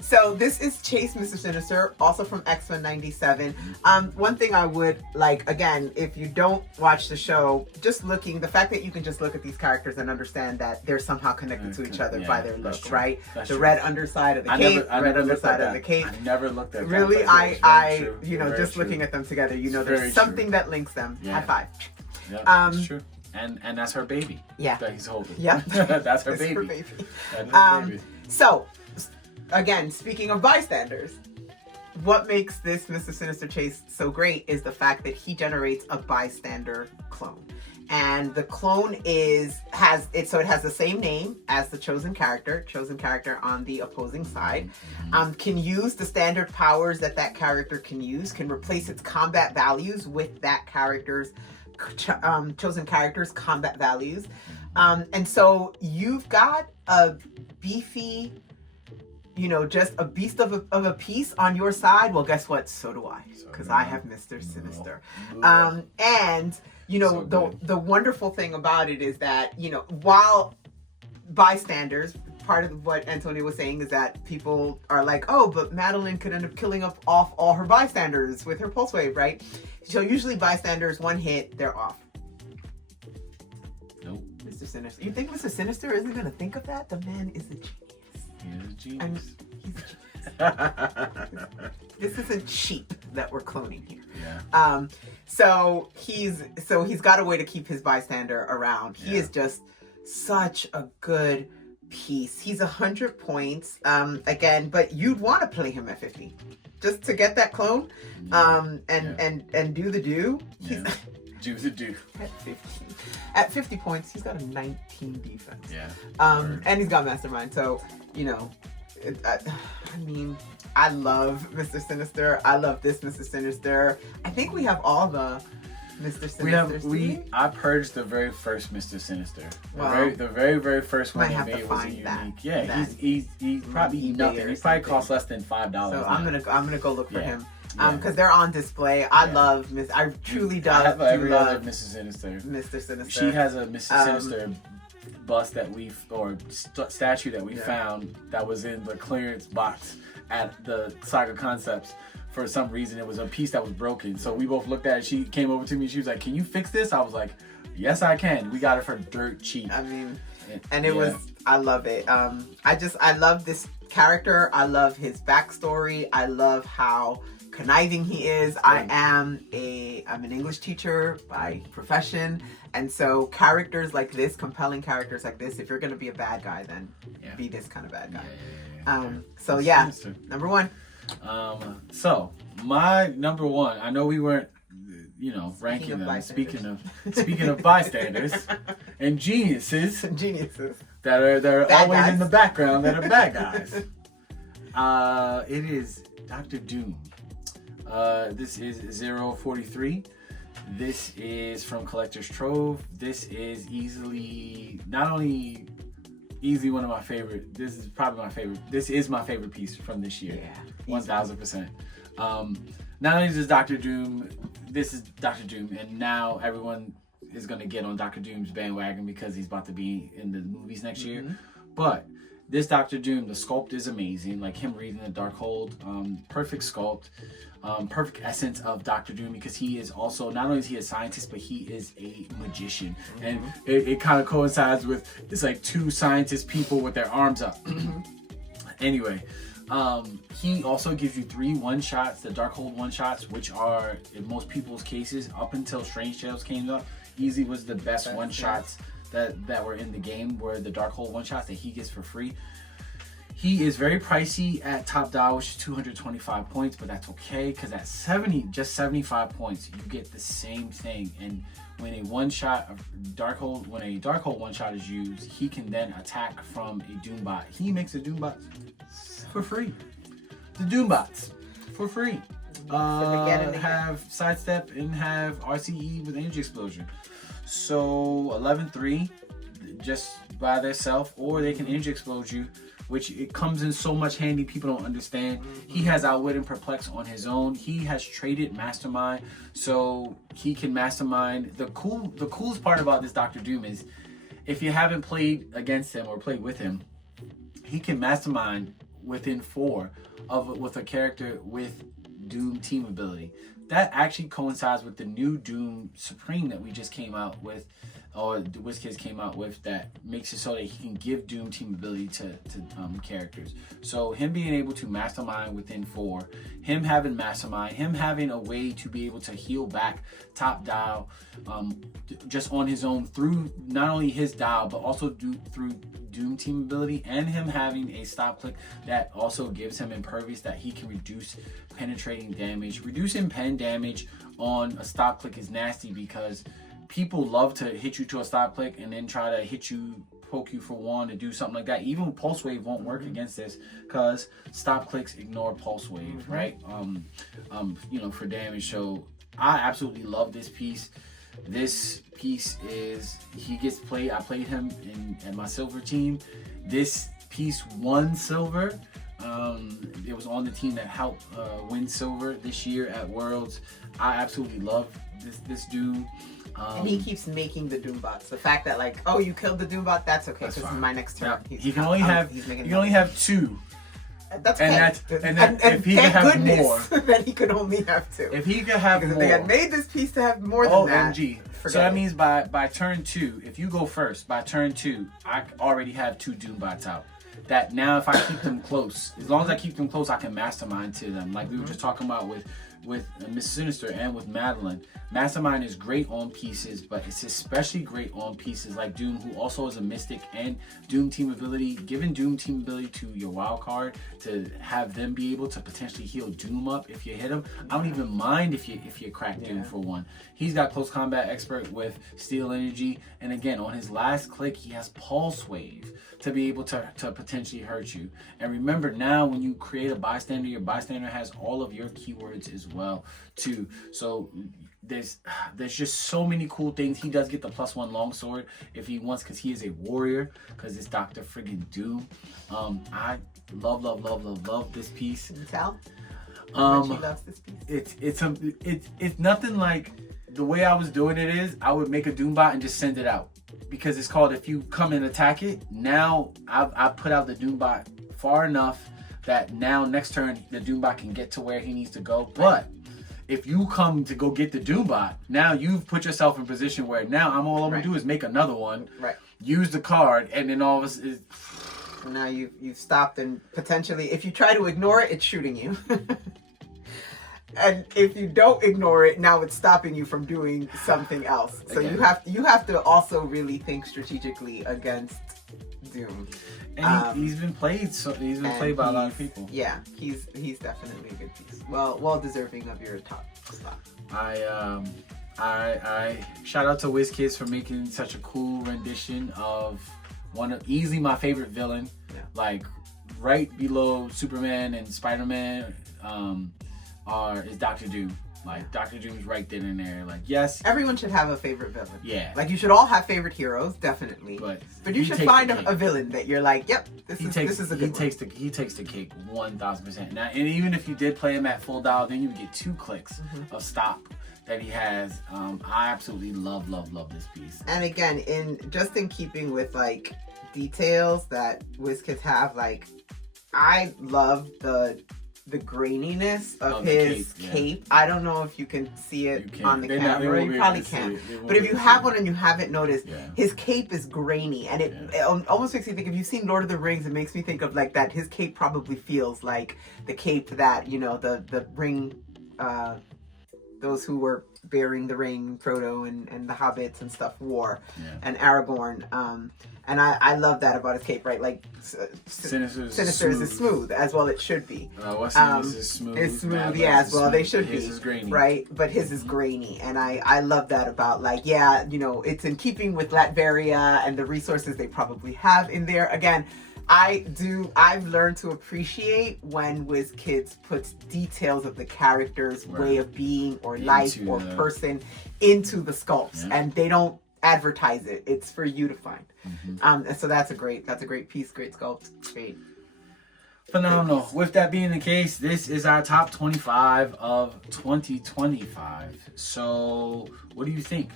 So this is Chase Mr. Sinister, also from X-Men 97. One thing I would like, again, if you don't watch the show, the fact that you can just look at these characters and understand that they're somehow connected to each other by their look, right? The red underside of the cape, red underside of the cape. I never looked at that. Really, you know, just looking at them together, you know, there's something that links them. High five. Yeah, that's true. And that's her baby. Yeah. That he's holding. Yeah. That's her baby. That's her baby. So, again, speaking of bystanders, what makes this Mr. Sinister Chase so great is the fact that he generates a bystander clone. And the clone has the same name as the chosen character on the opposing side. Can use the standard powers that character can use, can replace its combat values with that character's chosen character's combat values. And so you've got a beefy, you know, just a beast of a piece on your side. Well, guess what? So do I, because I have Mr. Sinister. And, you know, the wonderful thing about it is that, you know, while bystanders. Part of what Antonio was saying is that people are like, oh, but Madeline could end up killing off all her bystanders with her pulse wave, right? So usually bystanders, one hit, they're off. Nope. Mr. Sinister. You think Mr. Sinister isn't going to think of that? The man is a genius. He's a genius. This isn't sheep that we're cloning here. Yeah. So he's got a way to keep his bystander around. He is just such a good piece. He's 100 points. Again, but you'd want to play him at 50 just to get that clone. And do the do. Do the do. At 50 points, he's got a 19 defense. Yeah. And he's got Mastermind. So, you know, I mean, I love Mr. Sinister. I love this Mr. Sinister. I think we have all the Mr. Sinisters. I purged the very first Mr. Sinister. Wow. The very first one Might they have to made was a find unique. that. Yeah, he's probably eBay nothing. or He probably something. costs less than $5. So now. I'm gonna go look for him. Yeah. Because they're on display. I love I truly love every other Mr. Sinister. Mr. Sinister. She has a Mr. Sinister bust that statue that we found that was in the clearance box at the Saga Concepts. For some reason, it was a piece that was broken. So we both looked at it. She came over to me. She was like, "Can you fix this?" I was like, "Yes, I can." We got it for dirt cheap. I mean, and it was. I love it. I love this character. I love his backstory. I love how conniving he is. I'm an English teacher by profession, and so characters like this, compelling characters like this, if you're gonna be a bad guy, then be this kind of bad guy. So number one. So my number one, I know we weren't, ranking them. Speaking of bystanders and geniuses that are always guys in the background that are bad guys. It is Dr. Doom. This is 043. This is from Collector's Trove. This is easily one of my favorite. This is probably my favorite. This is my favorite piece from this year. 1000%. Not only is this Dr. Doom, this is Dr. Doom, and now everyone is gonna get on Dr. Doom's bandwagon because he's about to be in the movies next year. But this Dr. Doom, the sculpt is amazing. Like him reading the Darkhold, perfect sculpt, perfect essence of Dr. Doom, because he is also, not only is he a scientist, but he is a magician. And it kind of coincides with, it's like two scientist people with their arms up. Anyway, he also gives you 3 one-shots, the Darkhold one-shots, which are, in most people's cases, up until Strange Tales came up, easily was the best one-shots that were in the game, were the Darkhold one-shots that he gets for free. He is very pricey at top dial, which is 225 points, but that's okay, because at 75 points, you get the same thing. And when a Darkhold one-shot is used, he can then attack from a Doombot. He makes a Doombot for free. The Doombots for free have sidestep and have RCE with energy explosion. So 11-3 just by themselves, or they can energy explode you, which it comes in so much handy people don't understand. He has Outwit and Perplex on his own. He has traded Mastermind, so he can Mastermind. The coolest part about this Dr. Doom is, if you haven't played against him or played with him, he can Mastermind within 4 with a character with Doom team ability. That actually coincides with the new Doom Supreme that we just came out with, or the WizKids came out with, that makes it so that he can give Doom team ability to characters. So him being able to Mastermind within 4, him having Mastermind, him having a way to be able to heal back top dial just on his own through not only his dial, but also through Doom team ability, and him having a stop click that also gives him impervious, that he can reduce penetrating damage. Reducing pen damage on a stop click is nasty, because people love to hit you to a stop click and then try to poke you for 1 to do something like that. Even Pulse Wave won't work against this, because stop clicks ignore Pulse Wave, right? For damage. So I absolutely love this piece. This piece is, he gets played. I played him in my silver team. This piece won silver. It was on the team that helped win silver this year at Worlds. I absolutely love this Doom. And he keeps making the Doombots. The fact that like, oh, you killed the Doombot, that's okay. Because in my next turn, he can only have 2. That's okay. And if he could have more, then he could only have 2. If he could have because more, if they had made this piece to have more than that. OMG. So that means by turn 2, if you go first, by turn 2, I already have 2 Doombots out. That now if I keep them close, as long as I keep them close, I can mastermind to them. Like we were just talking about with Miss Sinister and with Madeline. Mastermind is great on pieces, but it's especially great on pieces like Doom, who also is a mystic and Doom team ability. Giving Doom team ability to your wild card to have them be able to potentially heal Doom up if you hit him. I don't even mind if you crack Doom for 1. He's got close combat expert with steel energy, and again on his last click he has pulse wave to be able to potentially hurt you. And remember, now when you create a bystander, your bystander has all of your keywords as well too. So there's just so many cool things. He does get the +1 longsword if he wants, because he is a warrior, because it's Dr. friggin' Doom. I love this piece. Can you tell? She loves this piece. It's nothing like the way I was doing it is I would make a Doombot and just send it out, because it's called if you come and attack it. Now I've put out the Doombot far enough that now next turn the Doombot can get to where he needs to go. But if you come to go get the Doombot, now you've put yourself in a position where now I'm gonna do is make another one, use the card, and then all of us is. Now you've stopped, and potentially if you try to ignore it, it's shooting you. And if you don't ignore it, now it's stopping you from doing something else. So you have to also really think strategically against Doom. And he's been played, so he's been played by a lot of people. Yeah, he's definitely a good piece. Well deserving of your top spot. I shout out to WizKids for making such a cool rendition of one of easily my favorite villain. Yeah. Like right below Superman and Spider-Man is Dr. Doom. Like Dr. Doom's right then and there. Like yes, everyone should have a fafavorite villain. Yeah, like you should all have favorite heroes, definitely. But you should find a villain that you're like, yep, this is a good one. He takes the cake 1000%. Now, and even if you did play him at full dial, then you would get 2 clicks of stop that he has. I absolutely love this piece. And again, in keeping with like details that WizKids have, like I love the graininess of his cape. I don't know if you can see it on the camera. You probably can't. But if you have one and you haven't noticed, his cape is grainy, and it almost makes me think, if you've seen Lord of the Rings, it makes me think of like that. His cape probably feels like the cape that, you know, the ring, those who were bearing the ring, Frodo and the hobbits and stuff wore, and Aragorn. And I love that about his cape, right? Like Sinister is smooth, as well it should be. What's is smooth? It's smooth, as well they should his be. Is grainy. Right? But his is grainy. And I love that about, like, you know, it's in keeping with Latveria and the resources they probably have in there. Again, I've learned to appreciate when WizKids puts details of the character's way of being or life or person into the sculpts, and they don't advertise it. It's for you to find. And so that's a great piece, great sculpt, great. Phenomenal. With that being the case, this is our top 25 of 2025. So what do you think?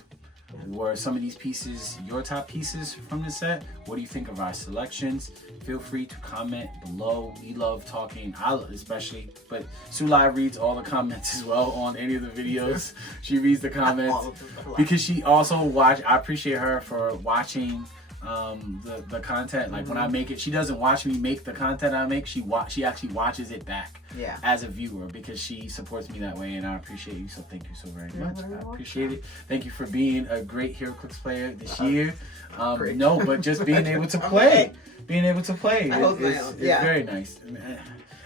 Were some of these pieces your top pieces from the set? What do you think of our selections? Feel free to comment below. We love talking, especially, but Zulay reads all the comments as well on any of the videos. She reads the comments because she also I appreciate her for watching the content. Like when I make it, she doesn't watch me make the content I make. She actually watches it back as a viewer, because she supports me that way, and I appreciate you. So thank you so very much. I appreciate it. Thank you for being a great Heroclix player this year. No, but just being able to play, is very nice.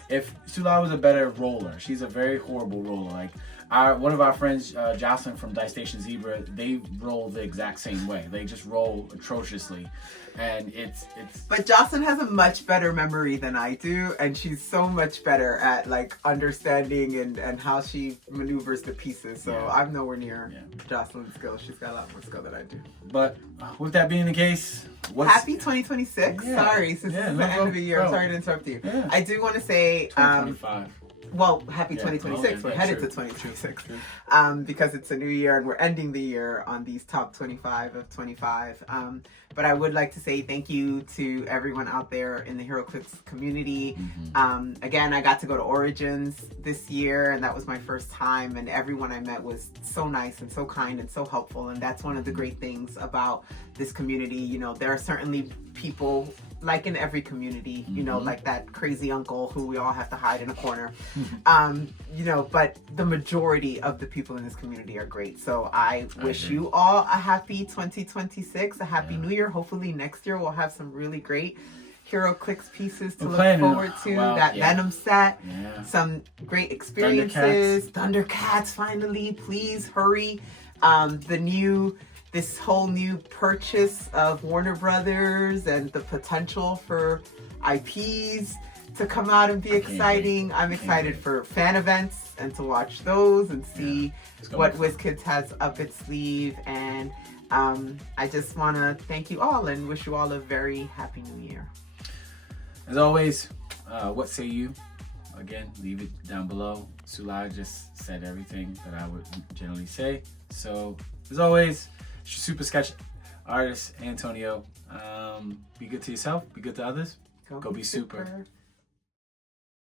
If Zulay was a better roller, she's a very horrible roller. Like one of our friends, Jocelyn from Dice Station Zebra, they roll the exact same way. They just roll atrociously, and it's. But Jocelyn has a much better memory than I do, and she's so much better at like understanding and how she maneuvers the pieces. So I'm nowhere near Jocelyn's skill. She's got a lot more skill than I do. But with that being the case, happy 2026. Sorry, since it's the end of the year. I'm sorry to interrupt you. I do want to say 2025. well, happy Yeah. 2026. Oh, We're yeah, headed true. to 2026. True. Because it's a new year and we're ending the year on these top 25 of 25. But I would like to say thank you to everyone out there in the Heroclix community. Again, I got to go to Origins this year, and that was my first time. And everyone I met was so nice and so kind and so helpful. And that's one of the great things about this community. You know, there are certainly people, like in every community, you know, like that crazy uncle who we all have to hide in a corner. You know, but the majority of the people in this community are great. So I wish you all a happy 2026, a happy new year. Hopefully next year we'll have some really great Heroclix pieces to look forward to. That Venom set, some great experiences. Thundercats finally, please hurry. This whole new purchase of Warner Brothers and the potential for IPs to come out and be exciting. I'm excited for fan events and to watch those and see what WizKids has up its sleeve. And I just want to thank you all and wish you all a very happy new year. As always, what say you? Again, leave it down below. Zulay just said everything that I would generally say. So, as always, it's your super sketch artist, Antonio. Be good to yourself. Be good to others. Go be super.